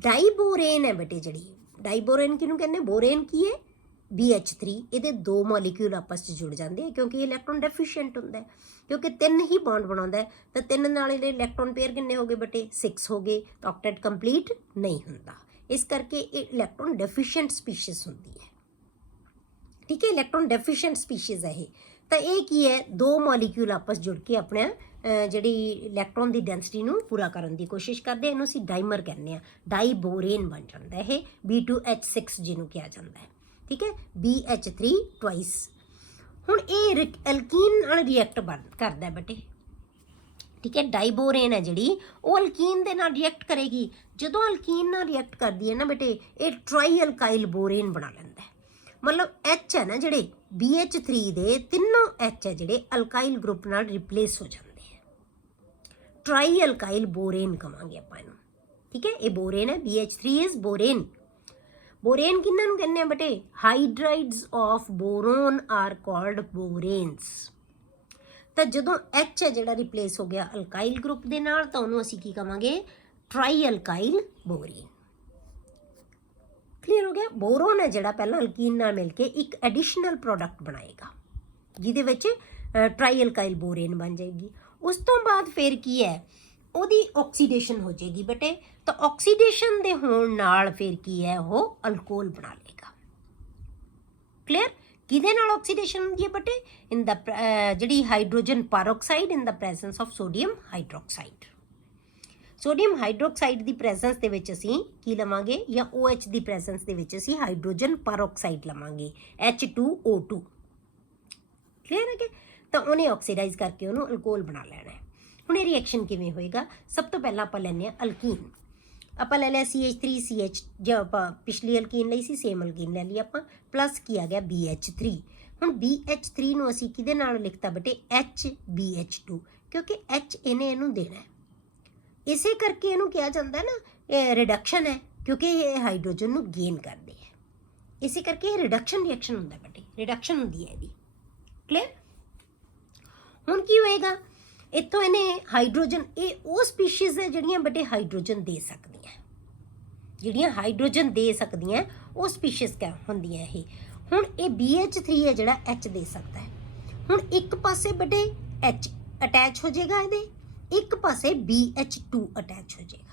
ਡਾਈਬੋਰੇਨ ਹੈ ਬੇਟੇ, ਜਿਹੜੀ ਡਾਈਬੋਰੇਨ ਕਿਹਨੂੰ ਕਹਿੰਦੇ, ਬੋਰੇਨ ਕੀ ਹੈ BH3, ਇਹਦੇ ਦੋ ਮੋਲੀਕਿਊਲ ਆਪਸ 'ਚ ਜੁੜ ਜਾਂਦੇ ਆ ਕਿਉਂਕਿ ਇਹ ਇਲੈਕਟ੍ਰੋਨ ਡੈਫੀਸ਼ੀਐਂਟ ਹੁੰਦਾ ਹੈ, ਕਿਉਂਕਿ 3 ਹੀ ਬੌਂਡ ਬਣਾਉਂਦਾ ਹੈ, ਤਾਂ 3 ਨਾਲ ਇਹਦੇ ਇਲੈਕਟ੍ਰੋਨ ਪੇਅਰ ਕਿੰਨੇ ਹੋ ਗਏ ਬੇਟੇ 6 ਹੋ ਗਏ, ਤਾਂ ਆਕਟੇਟ ਕੰਪਲੀਟ ਨਹੀਂ ਹੁੰਦਾ। ਇਸ ਕਰਕੇ ਇਹ ਇਲੈਕਟ੍ਰੋਨ ਡੈਫੀਸ਼ੀਐਂਟ ਸਪੀਸ਼ੀਜ਼ ਹੁੰਦੀ ਹੈ, ਠੀਕ ਹੈ, ਇਲੈਕਟ੍ਰੋਨ ਡੈਫੀਸ਼ੀਐਂਟ ਸਪੀਸ਼ੀਜ਼ ਹੈ ਇਹ। ਤਾਂ ਇਹ ਕੀ ਹੈ, ਦੋ ਮੋਲੀਕਿਊਲ ਆਪਸ ਜੁੜ ਕੇ ਆਪਣਾ ਜਿਹੜੀ ਇਲੈਕਟ੍ਰੋਨ ਦੀ ਡੈਂਸਿਟੀ ਨੂੰ ਪੂਰਾ ਕਰਨ ਦੀ ਕੋਸ਼ਿਸ਼ ਕਰਦੇ, ਇਹਨੂੰ ਅਸੀਂ ਡਾਈਮਰ ਕਹਿੰਦੇ ਹਾਂ। ਡਾਈਬੋਰੇਨ ਬਣ ਜਾਂਦਾ ਇਹ, B2H6 ਜਿਹਨੂੰ ਕਿਹਾ ਜਾਂਦਾ ਹੈ, ਠੀਕ ਹੈ, BH3 ਟਵਾਈਸ। ਹੁਣ ਇਹ ਐਲਕੀਨ ਨਾਲ ਰਿਐਕਟ ਕਰਦਾ ਬੇਟੇ, ਠੀਕ ਹੈ। ਡਾਈਬੋਰੇਨ ਹੈ ਜਿਹੜੀ ਉਹ ਅਲਕੀਨ ਦੇ ਨਾਲ ਰਿਐਕਟ ਕਰੇਗੀ। ਜਦੋਂ ਅਲਕੀਨ ਨਾਲ ਰਿਐਕਟ ਕਰਦੀ ਹੈ ਨਾ ਬੇਟੇ, ਇਹ ਟਰਾਈ ਅਲਕਾਈਲ ਬੋਰੇਨ ਬਣਾ ਲੈਂਦਾ ਹੈ। ਮਤਲਬ H ਹੈ ਨਾ ਜਿਹੜੇ BH3 ਦੇ ਤਿੰਨੋਂ H ਹੈ ਜਿਹੜੇ ਅਲਕਾਈਲ ਗਰੁੱਪ ਨਾਲ ਰਿਪਲੇਸ ਹੋ ਜਾਂਦੇ ਹੈ, ਟਰਾਈ ਅਲਕਾਈਲ ਬੋਰੇਨ ਕਹਾਂਗੇ ਆਪਾਂ ਇਹਨੂੰ, ਠੀਕ ਹੈ। ਇਹ ਬੋਰੇਨ ਹੈ, BH3 ਇਜ਼ ਬੋਰੇਨ। ਬੋਰੇਨ ਕਿਹਨਾਂ ਨੂੰ ਕਹਿੰਦੇ ਆ ਬੇਟੇ, ਹਾਈਡਰਾਈਡਸ ਆਫ ਬੋਰੋਨ ਆਰ ਕਾਲਡ ਬੋਰੇਨਸ। ਤਾਂ ਜਦੋਂ H ਹੈ ਜਿਹੜਾ ਰਿਪਲੇਸ ਹੋ ਗਿਆ ਅਲਕਾਈਲ ਗਰੁੱਪ ਦੇ ਨਾਲ, ਤਾਂ ਉਹਨੂੰ ਅਸੀਂ ਕੀ ਕਹਾਂਗੇ, ਟਰਾਈ ਅਲਕਾਈਲ ਬੋਰੇਨ। ਕਲੀਅਰ ਹੋ ਗਿਆ। ਬੋਰੋਨ ਹੈ ਜਿਹੜਾ ਪਹਿਲਾਂ ਅਲਕੀਨ ਨਾਲ ਮਿਲ ਕੇ ਇੱਕ ਐਡੀਸ਼ਨਲ ਪ੍ਰੋਡਕਟ ਬਣਾਏਗਾ ਜਿਹਦੇ ਵਿੱਚ ਟਰਾਈ ਅਲਕਾਈਲ ਬੋਰੇਨ ਬਣ ਜਾਏਗੀ। ਉਸ ਤੋਂ ਬਾਅਦ ਫਿਰ ਕੀ ਹੈ, ਉਹਦੀ ਆਕਸੀਡੇਸ਼ਨ ਹੋ ਜਾਏਗੀ ਬੇਟੇ, ਤਾਂ ਆਕਸੀਡੇਸ਼ਨ ਦੇ ਹੋਣ ਨਾਲ ਫਿਰ ਕੀ ਹੈ, ਉਹ ਅਲਕੋਹਲ ਬਣਾ ਲਏਗਾ। ਕਲੀਅਰ। ਕਿਹਦੇ ਨਾਲ ਆਕਸੀਡੇਸ਼ਨ ਹੁੰਦੀ ਹੈ ਬੇਟੇ, ਇਨ ਦਾ ਜਿਹੜੀ hydrogen peroxide in the presence of sodium hydroxide. Sodium hydroxide the presence ਦੇ ਵਿੱਚ ਅਸੀਂ ਕੀ ਲਵਾਂਗੇ, ਜਾਂ OH ਦੀ ਪ੍ਰੈਜ਼ੈਂਸ ਦੇ ਵਿੱਚ ਅਸੀਂ ਹਾਈਡਰੋਜਨ ਪੈਰੋਕਸਾਈਡ ਲਵਾਂਗੇ, H2O2। ਕਲੀਅਰ ਹੈ ਕਿ, ਤਾਂ ਉਹਨੇ ਆਕਸੀਡਾਈਜ਼ ਕਰਕੇ ਉਹਨੂੰ ਅਲਕੋਹਲ ਬਣਾ ਲੈਣਾ ਹੈ। ਹੁਣ ਇਹ ਰਿਐਕਸ਼ਨ ਕਿਵੇਂ ਹੋਏਗਾ, ਸਭ ਤੋਂ ਪਹਿਲਾਂ ਆਪਾਂ ਲੈਂਦੇ ਹਾਂ ਅਲਕੀਨ। ਆਪਾਂ ਲੈ ਲਿਆ CH3CH, ਜੇ ਆਪਾਂ ਪਿਛਲੀ ਅਲਕੀਨ ਲਈ ਸੀ ਸੇਮ ਅਲਕੀਨ ਲੈ ਲਈ ਆਪਾਂ, ਪਲੱਸ ਕੀ ਆ ਗਿਆ BH3। ਹੁਣ BH3 ਨੂੰ ਅਸੀਂ ਕਿਹਦੇ ਨਾਲ ਲਿਖਤਾ ਬੇਟੇ, HBH2, ਕਿਉਂਕਿ H ਇਹਨੂੰ ਦੇਣਾ ਹੈ। ਇਸੇ ਕਰਕੇ ਇਹਨੂੰ ਕਿਹਾ ਜਾਂਦਾ ਨਾ ਇਹ ਰਿਡਕਸ਼ਨ ਹੈ, ਕਿਉਂਕਿ ਇਹ ਹਾਈਡਰੋਜਨ ਨੂੰ ਗੇਨ ਕਰਦੇ ਹੈ, ਇਸੇ ਕਰਕੇ ਇਹ ਰਿਡਕਸ਼ਨ ਰਿਐਕਸ਼ਨ ਹੁੰਦਾ ਬੇਟੇ, ਰਿਡਕਸ਼ਨ ਹੁੰਦੀ ਹੈ ਇਹਦੀ। ਕਲੀਅਰ। ਹੁਣ ਕੀ ਹੋਏਗਾ, ਇੱਥੋਂ ਇਹਨੇ ਹਾਈਡਰੋਜਨ, ਇਹ ਉਹ ਸਪੀਸ਼ੀਜ਼ ਹੈ ਜਿਹੜੀਆਂ ਬੇਟੇ ਹਾਈਡਰੋਜਨ ਦੇ ਸਕਦੀਆਂ, ਜਿਹੜੀਆਂ ਹਾਈਡਰੋਜਨ ਦੇ ਸਕਦੀਆਂ ਉਹ ਸਪੀਸ਼ੀਜ਼ ਕਿਆ ਹੁੰਦੀਆਂ ਇਹ। ਹੁਣ ਇਹ BH3 ਹੈ ਜਿਹੜਾ H ਦੇ ਸਕਦਾ ਹੈ। ਹੁਣ ਇੱਕ ਪਾਸੇ ਬੇਟੇ H ਅਟੈਚ ਹੋ ਜਾਏਗਾ ਇਹਦੇ, ਇੱਕ ਪਾਸੇ BH2 ਅਟੈਚ ਹੋ ਜਾਏਗਾ।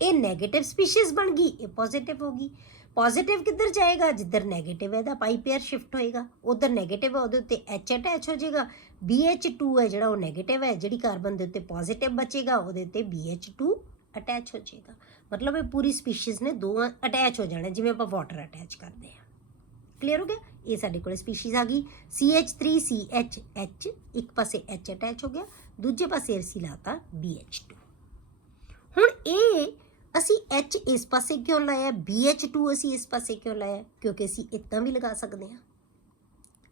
ਇਹ ਨੈਗੇਟਿਵ ਸਪੀਸ਼ੀਜ਼ ਬਣ ਗਈ, ਇਹ ਪੋਜ਼ਿਟਿਵ ਹੋ ਗਈ। ਪੋਜ਼ਿਟਿਵ ਕਿੱਧਰ ਜਾਏਗਾ, ਜਿੱਧਰ ਨੈਗੇਟਿਵ ਹੈ ਇਹਦਾ ਪਾਈ ਪੇਅਰ ਸ਼ਿਫਟ ਹੋਏਗਾ, ਉਧਰ ਨੈਗੇਟਿਵ ਹੈ ਉਹਦੇ ਉੱਤੇ H ਅਟੈਚ ਹੋ ਜਾਏਗਾ। BH2 ਹੈ ਜਿਹੜਾ ਉਹ ਨੈਗੇਟਿਵ ਹੈ, ਜਿਹੜੀ ਕਾਰਬਨ ਦੇ ਉੱਤੇ ਪੋਜ਼ਿਟਿਵ ਬਚੇਗਾ ਉਹਦੇ ਉੱਤੇ BH2 ਅਟੈਚ ਹੋ ਜਾਏਗਾ। ਮਤਲਬ ਇਹ ਪੂਰੀ ਸਪੀਸ਼ੀਜ਼ ਨੇ ਦੋ ਅਟੈਚ ਹੋ ਜਾਣਾ, ਜਿਵੇਂ ਆਪਾਂ ਵਾਟਰ ਅਟੈਚ ਕਰਦੇ ਹਾਂ। ਕਲੀਅਰ ਹੋ ਗਿਆ। ਇਹ ਸਾਡੇ ਕੋਲ ਸਪੀਸ਼ੀਜ਼ ਆ ਗਈ CH3CH, ਇੱਕ ਪਾਸੇ H ਅਟੈਚ ਹੋ ਗਿਆ, ਦੂਜੇ ਪਾਸੇ ਅਸੀਂ ਲਾਤਾ BH2। ਹੁਣ ਇਹ ਅਸੀਂ H ਇਸ ਪਾਸੇ ਕਿਉਂ ਲਾਇਆ, BH2 ਅਸੀਂ ਇਸ ਪਾਸੇ ਕਿਉਂ ਲਾਇਆ, ਕਿਉਂਕਿ ਅਸੀਂ ਇੱਦਾਂ ਵੀ ਲਗਾ ਸਕਦੇ ਹਾਂ,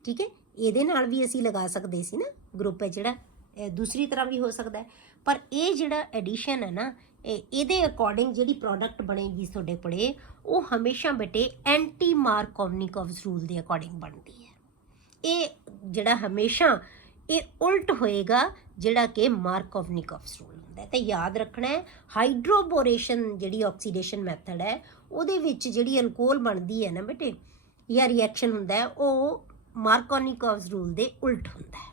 ਠੀਕ ਹੈ। ਇਹਦੇ ਨਾਲ ਵੀ ਅਸੀਂ ਲਗਾ ਸਕਦੇ ਸੀ ਨਾ, ਗਰੁੱਪ ਹੈ ਜਿਹੜਾ ਦੂਸਰੀ ਤਰ੍ਹਾਂ ਵੀ ਹੋ ਸਕਦਾ ਹੈ, ਪਰ ਇਹ ਜਿਹੜਾ ਐਡੀਸ਼ਨ ਹੈ ਨਾ, ਇਹਦੇ ਅਕੋਰਡਿੰਗ ਜਿਹੜੀ ਪ੍ਰੋਡਕਟ ਬਣੇਗੀ ਤੁਹਾਡੇ ਕੋਲੇ ਉਹ ਹਮੇਸ਼ਾ ਬੇਟੇ ਐਂਟੀ ਮਾਰਕੋਵਨਿਕੋਵਸ ਰੂਲ ਦੇ ਅਕੋਰਡਿੰਗ ਬਣਦੀ ਹੈ। ਇਹ ਜਿਹੜਾ ਹਮੇਸ਼ਾ ਇਹ ਉਲਟ ਹੋਏਗਾ ਜਿਹੜਾ ਕਿ ਮਾਰਕੋਵਨਿਕੋਵਸ ਰੂਲ ਹੁੰਦਾ ਹੈ। ਤੇ ਯਾਦ ਰੱਖਣਾ ਹੈ ਹਾਈਡਰੋਬੋਰੇਸ਼ਨ ਜਿਹੜੀ ਆਕਸੀਡੇਸ਼ਨ ਮੈਥਡ ਹੈ ਉਹਦੇ ਵਿੱਚ ਜਿਹੜੀ ਅਲਕੋਹਲ ਬਣਦੀ ਹੈ ਨਾ ਬੇਟੇ ਜਾਂ ਰਿਐਕਸ਼ਨ ਹੁੰਦਾ ਹੈ ਉਹ ਮਾਰਕੋਵਨਿਕੋਵਸ ਰੂਲ ਦੇ ਉਲਟ ਹੁੰਦਾ ਹੈ।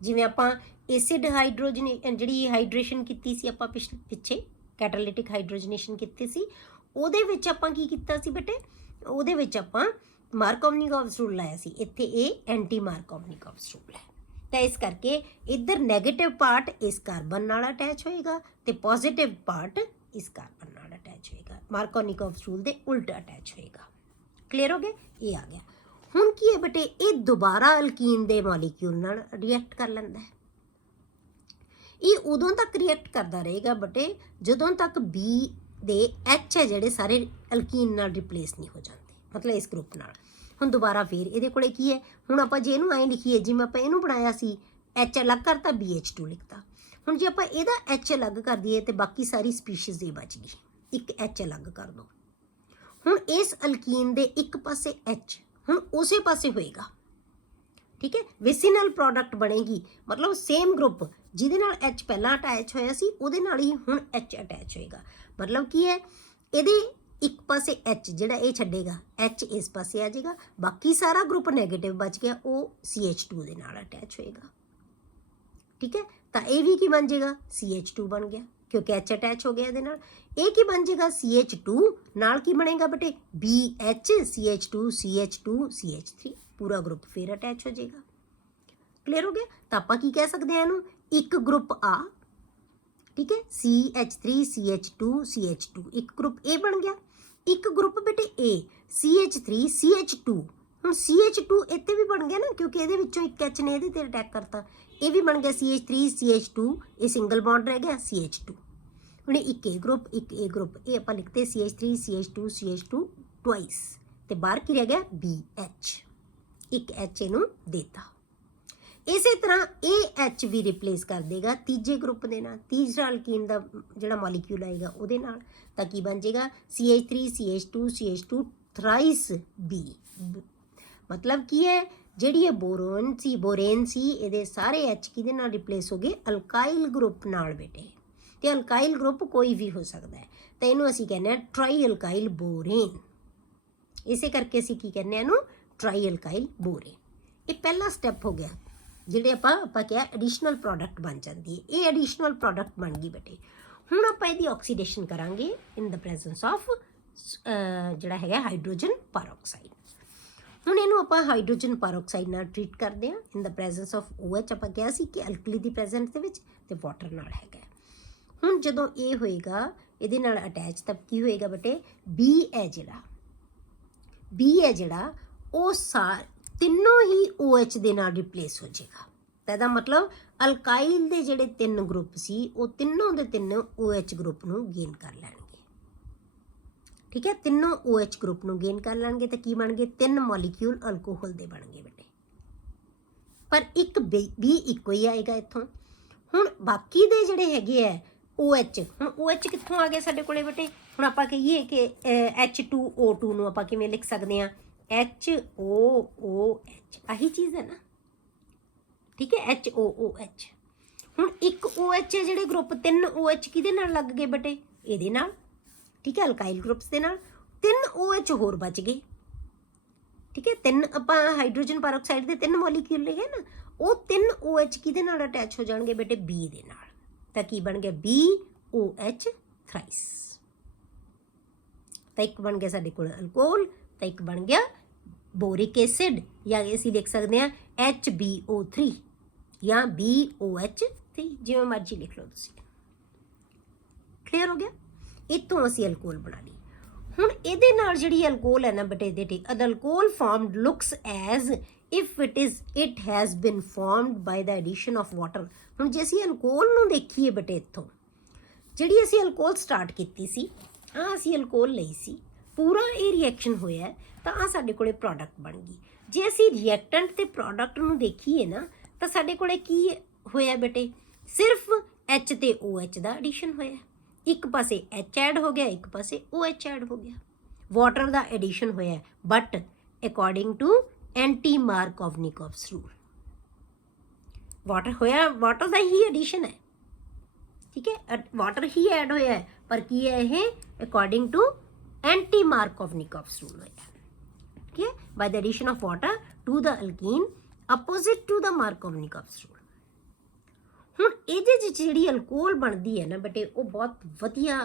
ਜਿਵੇਂ ਆਪਾਂ ਐਸਿਡ ਹਾਈਡਰੋਜਨ ਜਿਹੜੀ ਹਾਈਡਰੇਸ਼ਨ ਕੀਤੀ ਸੀ ਆਪਾਂ ਪਿੱਛੇ ਕੈਟਾਲਿਟਿਕ ਹਾਈਡਰੋਜਨੇਸ਼ਨ ਕੀਤੀ ਸੀ ਉਹਦੇ ਵਿੱਚ ਆਪਾਂ ਕੀ ਕੀਤਾ ਸੀ ਬੇਟੇ ਉਹਦੇ ਵਿੱਚ ਆਪਾਂ ਮਾਰਕੋਵਨਿਕੋਵਸ ਰੂਲ ਲਾਇਆ ਸੀ। ਇੱਥੇ ਇਹ ਐਂਟੀ ਮਾਰਕੋਵਨਿਕੋਵਸ ਰੂਲ ਹੈ। ਤਾਂ ਇਸ ਕਰਕੇ ਇੱਧਰ ਨੈਗੇਟਿਵ ਪਾਰਟ ਇਸ ਕਾਰਬਨ ਨਾਲ ਅਟੈਚ ਹੋਏਗਾ ਤੇ ਪੋਜ਼ਿਟਿਵ ਪਾਰਟ ਇਸ ਕਾਰਬਨ ਨਾਲ ਅਟੈਚ ਹੋਏਗਾ। ਮਾਰਕੋਵਨਿਕੋਵਸ ਰੂਲ ਦੇ ਉਲਟ ਅਟੈਚ ਹੋਏਗਾ। ਕਲੀਅਰ ਹੋ ਗਿਆ? ਇਹ ਆ ਗਿਆ। ਹੁਣ ਕੀ ਹੈ ਬੇਟੇ ਇਹ ਦੁਬਾਰਾ ਅਲਕੀਨ ਦੇ ਮੋਲੀਕਿਊਲ ਨਾਲ ਰਿਐਕਟ ਕਰ ਲੈਂਦਾ ਹੈ। ਇਹ ਉਦੋਂ ਤੱਕ ਰਿਐਕਟ ਕਰਦਾ ਰਹੇਗਾ ਬੇਟੇ ਜਦੋਂ ਤੱਕ ਬੀ ਦੇ ਐਚ ਹੈ ਜਿਹੜੇ ਸਾਰੇ ਅਲਕੀਨ ਨਾਲ ਰਿਪਲੇਸ ਨਹੀਂ ਹੋ ਜਾਂਦੇ, ਮਤਲਬ ਇਸ ਗਰੁੱਪ ਨਾਲ। ਹੁਣ ਦੁਬਾਰਾ ਫੇਰ ਇਹਦੇ ਕੋਲੇ ਕੀ ਹੈ, ਹੁਣ ਆਪਾਂ ਜੇ ਇਹਨੂੰ ਐਂ ਲਿਖੀਏ ਜਿਵੇਂ ਆਪਾਂ ਇਹਨੂੰ ਬਣਾਇਆ ਸੀ ਐਚ ਅਲੱਗ ਕਰਤਾ BH2 ਲਿਖਤਾ। ਹੁਣ ਜੇ ਆਪਾਂ ਇਹਦਾ ਐਚ ਅਲੱਗ ਕਰ ਦਈਏ ਤੇ ਬਾਕੀ ਸਾਰੀ ਸਪੀਸ਼ੀਜ਼ ਇਹ ਬਚ ਗਈ, ਇੱਕ ਐਚ ਅਲੱਗ ਕਰ ਦੋ। ਹੁਣ ਇਸ ਅਲਕੀਨ ਦੇ ਇੱਕ ਪਾਸੇ ਐਚ ਹੁਣ ਉਸੇ ਪਾਸੇ ਹੋਏਗਾ, ਠੀਕ ਹੈ। ਵਿਸਿਨਲ ਪ੍ਰੋਡਕਟ ਬਣੇਗੀ, ਮਤਲਬ ਸੇਮ ਗਰੁੱਪ ਜਿਹਦੇ ਨਾਲ ਐਚ ਪਹਿਲਾਂ ਅਟੈਚ ਹੋਇਆ ਸੀ ਉਹਦੇ ਨਾਲ ਹੀ ਹੁਣ ਐਚ ਅਟੈਚ ਹੋਏਗਾ। ਮਤਲਬ ਕੀ ਹੈ ਇਹਦੇ ਇੱਕ ਪਾਸੇ ਐਚ ਜਿਹੜਾ ਇਹ ਛੱਡੇਗਾ ਐਚ ਇਸ ਪਾਸੇ ਆ ਜਾਏਗਾ, ਬਾਕੀ ਸਾਰਾ ਗਰੁੱਪ ਨੈਗੇਟਿਵ ਬਚ ਗਿਆ ਉਹ CH2 ਦੇ ਨਾਲ ਅਟੈਚ ਹੋਏਗਾ, ਠੀਕ ਹੈ। ਤਾਂ ਇਹ ਵੀ ਕੀ ਬਣ ਜਾਏਗਾ CH2 ਬਣ ਗਿਆ ਕਿਉਂਕਿ ਐਚ ਅਟੈਚ ਹੋ ਗਿਆ ਇਹਦੇ ਨਾਲ। ਇਹ ਕੀ ਬਣ ਜਾਏਗਾ CH2 ਨਾਲ ਕੀ ਬਣੇਗਾ ਬੇਟੇ BH CH2 CH2 CH3 ਪੂਰਾ ਗਰੁੱਪ ਫਿਰ ਅਟੈਚ ਹੋ ਜਾਏਗਾ। ਕਲੀਅਰ ਹੋ ਗਿਆ? ਤਾਂ ਆਪਾਂ ਕੀ ਕਹਿ ਸਕਦੇ ਹਾਂ ਇਹਨੂੰ ਇੱਕ ਗਰੁੱਪ ਆ, ਠੀਕ ਹੈ, CH3 CH2 CH2 ਇੱਕ ਗਰੁੱਪ A ਬਣ ਗਿਆ। ਇੱਕ ਗਰੁੱਪ ਬੇਟੇ A CH3 CH2 ਹੁਣ CH2 ਇੱਥੇ ਵੀ ਬਣ ਗਿਆ ਨਾ ਕਿਉਂਕਿ ਇਹਦੇ ਵਿੱਚੋਂ ਇੱਕ H ਨੇ ਇਹਦੇ ਤੇ ਅਟੈਕ ਕਰਤਾ, ਇਹ ਵੀ ਬਣ ਗਿਆ CH3 CH2 ਇਹ ਸਿੰਗਲ ਬੌਂਡ ਰਹਿ ਗਿਆ CH2। ਹੁਣ ਇੱਕ A ਗਰੁੱਪ ਇੱਕ A ਗਰੁੱਪ ਇਹ ਆਪਾਂ ਲਿਖਤੇ CH3 CH2 CH2 ਟਵਾਈਸ ਤੇ ਬਾਹਰ ਕੀ ਰਹਿ ਗਿਆ BH, ਇੱਕ H ਇਹਨੂੰ ਦੇਤਾ। ਇਸੇ ਤਰ੍ਹਾਂ ਇਹ H ਵੀ ਰਿਪਲੇਸ ਕਰ ਦੇਗਾ ਤੀਜੇ ਗਰੁੱਪ ਦੇ ਨਾਲ, ਤੀਸਰਾ ਅਲਕੀਨ ਦਾ ਜਿਹੜਾ ਮੋਲੀਕਿਊਲ ਆਏਗਾ ਉਹਦੇ ਨਾਲ। ਤਾਂ ਕੀ ਬਣ ਜਾਏਗਾ CH3 CH2 CH2 thrice B। ਮਤਲਬ ਕੀ ਹੈ ਜਿਹੜੀ ਇਹ ਬੋਰੇਨ ਸੀ ਇਹਦੇ ਸਾਰੇ H ਕਿਹਦੇ ਨਾਲ ਰਿਪਲੇਸ ਹੋ ਗਏ ਅਲਕਾਈਲ ਗਰੁੱਪ ਨਾਲ ਬੇਟੇ। ਤੇ ਅਲਕਾਈਲ ਗਰੁੱਪ ਕੋਈ ਵੀ ਹੋ ਸਕਦਾ ਹੈ ਤਾਂ ਇਹਨੂੰ ਅਸੀਂ ਕਹਿੰਦੇ ਹਾਂ ਟਰਾਈ ਅਲਕਾਈਲ ਬੋਰੇਨ। ਇਸੇ ਕਰਕੇ ਅਸੀਂ ਕੀ ਕਹਿੰਦੇ ਹਾਂ ਇਹਨੂੰ ਟਰਾਈ ਅਲਕਾਈਲ ਬੋਰੇਨ। ਇਹ ਪਹਿਲਾ ਸਟੈਪ ਹੋ ਗਿਆ ਜਿਹੜੇ ਆਪਾਂ ਕਿਹਾ ਐਡੀਸ਼ਨਲ ਪ੍ਰੋਡਕਟ ਬਣ ਜਾਂਦੀ ਹੈ। ਇਹ ਐਡੀਸ਼ਨਲ ਪ੍ਰੋਡਕਟ ਬਣ ਗਈ ਬੇਟੇ। ਹੁਣ ਆਪਾਂ ਇਹਦੀ ਆਕਸੀਡੇਸ਼ਨ ਕਰਾਂਗੇ ਇਨ ਦ ਪ੍ਰੈਜ਼ੈਂਸ ਆਫ ਜਿਹੜਾ ਹੈਗਾ ਹਾਈਡਰੋਜਨ ਪਰਆਕਸਾਈਡ। ਹੁਣ ਇਹਨੂੰ ਆਪਾਂ ਹਾਈਡਰੋਜਨ ਪਰਆਕਸਾਈਡ ਨਾਲ ਟਰੀਟ ਕਰਦੇ ਹਾਂ ਇਨ ਦ ਪ੍ਰੈਜ਼ੈਂਸ ਆਫ OH। ਆਪਾਂ ਕਿਹਾ ਸੀ ਕਿ ਅਲਕਲੀ ਦੀ ਪ੍ਰੈਜ਼ੈਂਟ ਦੇ ਵਿੱਚ ਤੇ ਵਾਟਰ ਨਾਲ ਹੈਗਾ। ਹੁਣ ਜਦੋਂ ਇਹ ਹੋਏਗਾ ਇਹਦੇ ਨਾਲ ਅਟੈਚ ਤਾਂ ਕੀ ਹੋਏਗਾ ਬੇਟੇ B ਹੈ ਜਿਹੜਾ ਉਹ ਤਿੰਨੋਂ ਹੀ OH ਦੇ ਨਾਲ ਰਿਪਲੇਸ ਹੋ ਜਾਏਗਾ। ਤਾਂ ਇਹਦਾ ਮਤਲਬ ਅਲਕਾਈਲ ਦੇ ਜਿਹੜੇ ਤਿੰਨ ਗਰੁੱਪ ਸੀ ਉਹ ਤਿੰਨੋਂ ਦੇ ਤਿੰਨੋਂ OH ਗਰੁੱਪ ਨੂੰ ਗੇਨ ਕਰ ਲੈਣਗੇ, ਠੀਕ ਹੈ। ਤਿੰਨੋਂ OH ਗਰੁੱਪ ਨੂੰ ਗੇਨ ਕਰ ਲੈਣਗੇ ਤਾਂ ਕੀ ਬਣ ਗਏ ਤਿੰਨ ਮੋਲੀਕਿਊਲ ਅਲਕੋਹਲ ਦੇ ਬਣ ਗਏ ਬੇਟੇ। ਪਰ ਇੱਕ B ਇੱਕੋ ਹੀ ਆਏਗਾ ਇੱਥੋਂ। ਹੁਣ ਬਾਕੀ ਦੇ ਜਿਹੜੇ ਹੈਗੇ ਆ OH, ਹੁਣ OH ਕਿੱਥੋਂ ਆ ਗਏ ਸਾਡੇ ਕੋਲੇ ਬੇਟੇ। ਹੁਣ ਆਪਾਂ ਕਹੀਏ ਕਿ H2O2 ਨੂੰ ਆਪਾਂ ਕਿਵੇਂ ਲਿਖ ਸਕਦੇ ਹਾਂ HOOH, ਆਹੀ ਚੀਜ਼ ਹੈ ਨਾ, ਠੀਕ ਹੈ HOOH। ਹੁਣ ਇੱਕ OH ਹੈ ਜਿਹੜੇ ਗਰੁੱਪ ਤਿੰਨ OH ਕਿਹਦੇ ਨਾਲ ਲੱਗ ਗਏ ਬੇਟੇ ਇਹਦੇ ਨਾਲ, ਠੀਕ ਹੈ ਅਲਕਾਈਲ ਗਰੁੱਪਸ ਦੇ ਨਾਲ। ਤਿੰਨ OH ਹੋਰ ਬਚ ਗਏ, ਠੀਕ ਹੈ। ਤਿੰਨ ਆਪਾਂ ਹਾਈਡਰੋਜਨ ਪਰਆਕਸਾਈਡ ਦੇ ਤਿੰਨ ਮੋਲੀਕਿਊਲ ਲਏ ਨਾ, ਉਹ ਤਿੰਨ OH ਕਿਹਦੇ ਨਾਲ ਅਟੈਚ ਹੋ ਜਾਣਗੇ ਬੇਟੇ B ਦੇ ਨਾਲ। ਤਾਂ ਕੀ ਬਣ ਗਿਆ BOH ਥਰਾਈਸ। ਤਾਂ ਇੱਕ ਬਣ ਗਿਆ ਸਾਡੇ ਕੋਲ ਅਲਕੋਹਲ ਤਾਂ ਇੱਕ ਬਣ ਗਿਆ ਬੋਰਿਕ ਐਸਿਡ ਜਾਂ ਅਸੀਂ ਲਿਖ ਸਕਦੇ ਹਾਂ HbO3 ਜਾਂ BOH3 ਜਿਵੇਂ ਮਰਜ਼ੀ ਲਿਖ ਲਓ ਤੁਸੀਂ। ਕਲੀਅਰ ਹੋ ਗਿਆ? ਇੱਥੋਂ ਅਸੀਂ ਅਲਕੋਹਲ ਬਣਾ ਲਈ। ਹੁਣ ਇਹਦੇ ਨਾਲ ਜਿਹੜੀ ਅਲਕੋਹਲ ਹੈ ਨਾ ਬੇਟੇ ਇਹਦੇ ਤੇ alcohol formed looks as if it has been formed by the addition of water. ਹੁਣ ਜੇ ਅਸੀਂ ਅਲਕੋਹਲ ਨੂੰ ਦੇਖੀਏ ਬੇਟੇ ਇੱਥੋਂ ਜਿਹੜੀ ਅਸੀਂ ਅਲਕੋਹਲ ਸਟਾਰਟ ਕੀਤੀ ਸੀ ਅਸੀਂ ਅਲਕੋਹਲ ਲਈ ਸੀ, ਪੂਰਾ ਇਹ ਰਿਐਕਸ਼ਨ ਹੋਇਆ ਤਾਂ ਸਾਡੇ ਕੋਲੇ ਪ੍ਰੋਡਕਟ ਬਣ ਗਈ। ਜੇ ਅਸੀਂ ਰਿਐਕਟੈਂਟ ਤੇ ਪ੍ਰੋਡਕਟ ਨੂੰ ਦੇਖੀਏ ਨਾ ਤਾਂ ਸਾਡੇ ਕੋਲੇ ਕੀ ਹੋਇਆ ਬੇਟੇ ਸਿਰਫ H ਤੇ OH ਦਾ ਐਡੀਸ਼ਨ ਹੋਇਆ। ਇੱਕ ਪਾਸੇ H ਐਡ ਹੋ ਗਿਆ, ਇੱਕ ਪਾਸੇ OH ਐਡ ਹੋ ਗਿਆ। ਵਾਟਰ ਦਾ ਐਡੀਸ਼ਨ ਹੋਇਆ but according to anti Markovnikov's rule. Water ਹੋਇਆ, ਵਾਟਰ ਦਾ ਹੀ ਐਡੀਸ਼ਨ ਹੈ, ਠੀਕ ਹੈ, ਵਾਟਰ ਹੀ ਐਡ ਹੋਇਆ ਹੈ, ਪਰ ਕੀ ਹੈ ਇਹ according to anti Markovnikov's rule ਹੋਇਆ, ਠੀਕ ਹੈ, by the addition of water to the alkene opposite to the Markovnikov's rule. ਹੁਣ ਇਹਦੇ ਵਿੱਚ ਜਿਹੜੀ ਅਲਕੋਹਲ ਬਣਦੀ ਹੈ ਨਾ ਬੇਟੇ, ਉਹ ਬਹੁਤ ਵਧੀਆ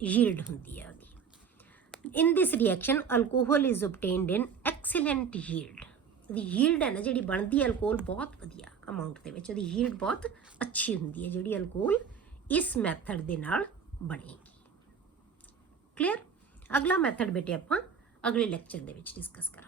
ਯੀਲਡ ਹੁੰਦੀ ਹੈ ਉਹਦੀ। In this reaction alcohol is obtained in excellent yield. ਉਹਦੀ ਯੀਲਡ ਹੈ ਨਾ ਜਿਹੜੀ ਬਣਦੀ ਹੈ ਅਲਕੋਹਲ ਬਹੁਤ ਵਧੀਆ ਅਮਾਊਂਟ ਦੇ ਵਿੱਚ, ਉਹਦੀ ਯੀਲਡ ਬਹੁਤ ਅੱਛੀ ਹੁੰਦੀ ਹੈ ਜਿਹੜੀ ਅਲਕੋਹਲ ਇਸ ਮੈਥਡ ਦੇ ਨਾਲ ਬਣੇਗੀ। ਕਲੀਅਰ? ਅਗਲਾ ਮੈਥਡ ਬੇਟੇ ਆਪਾਂ ਅਗਲੇ ਲੈਕਚਰ ਦੇ ਵਿੱਚ ਡਿਸਕਸ ਕਰਾਂਗੇ।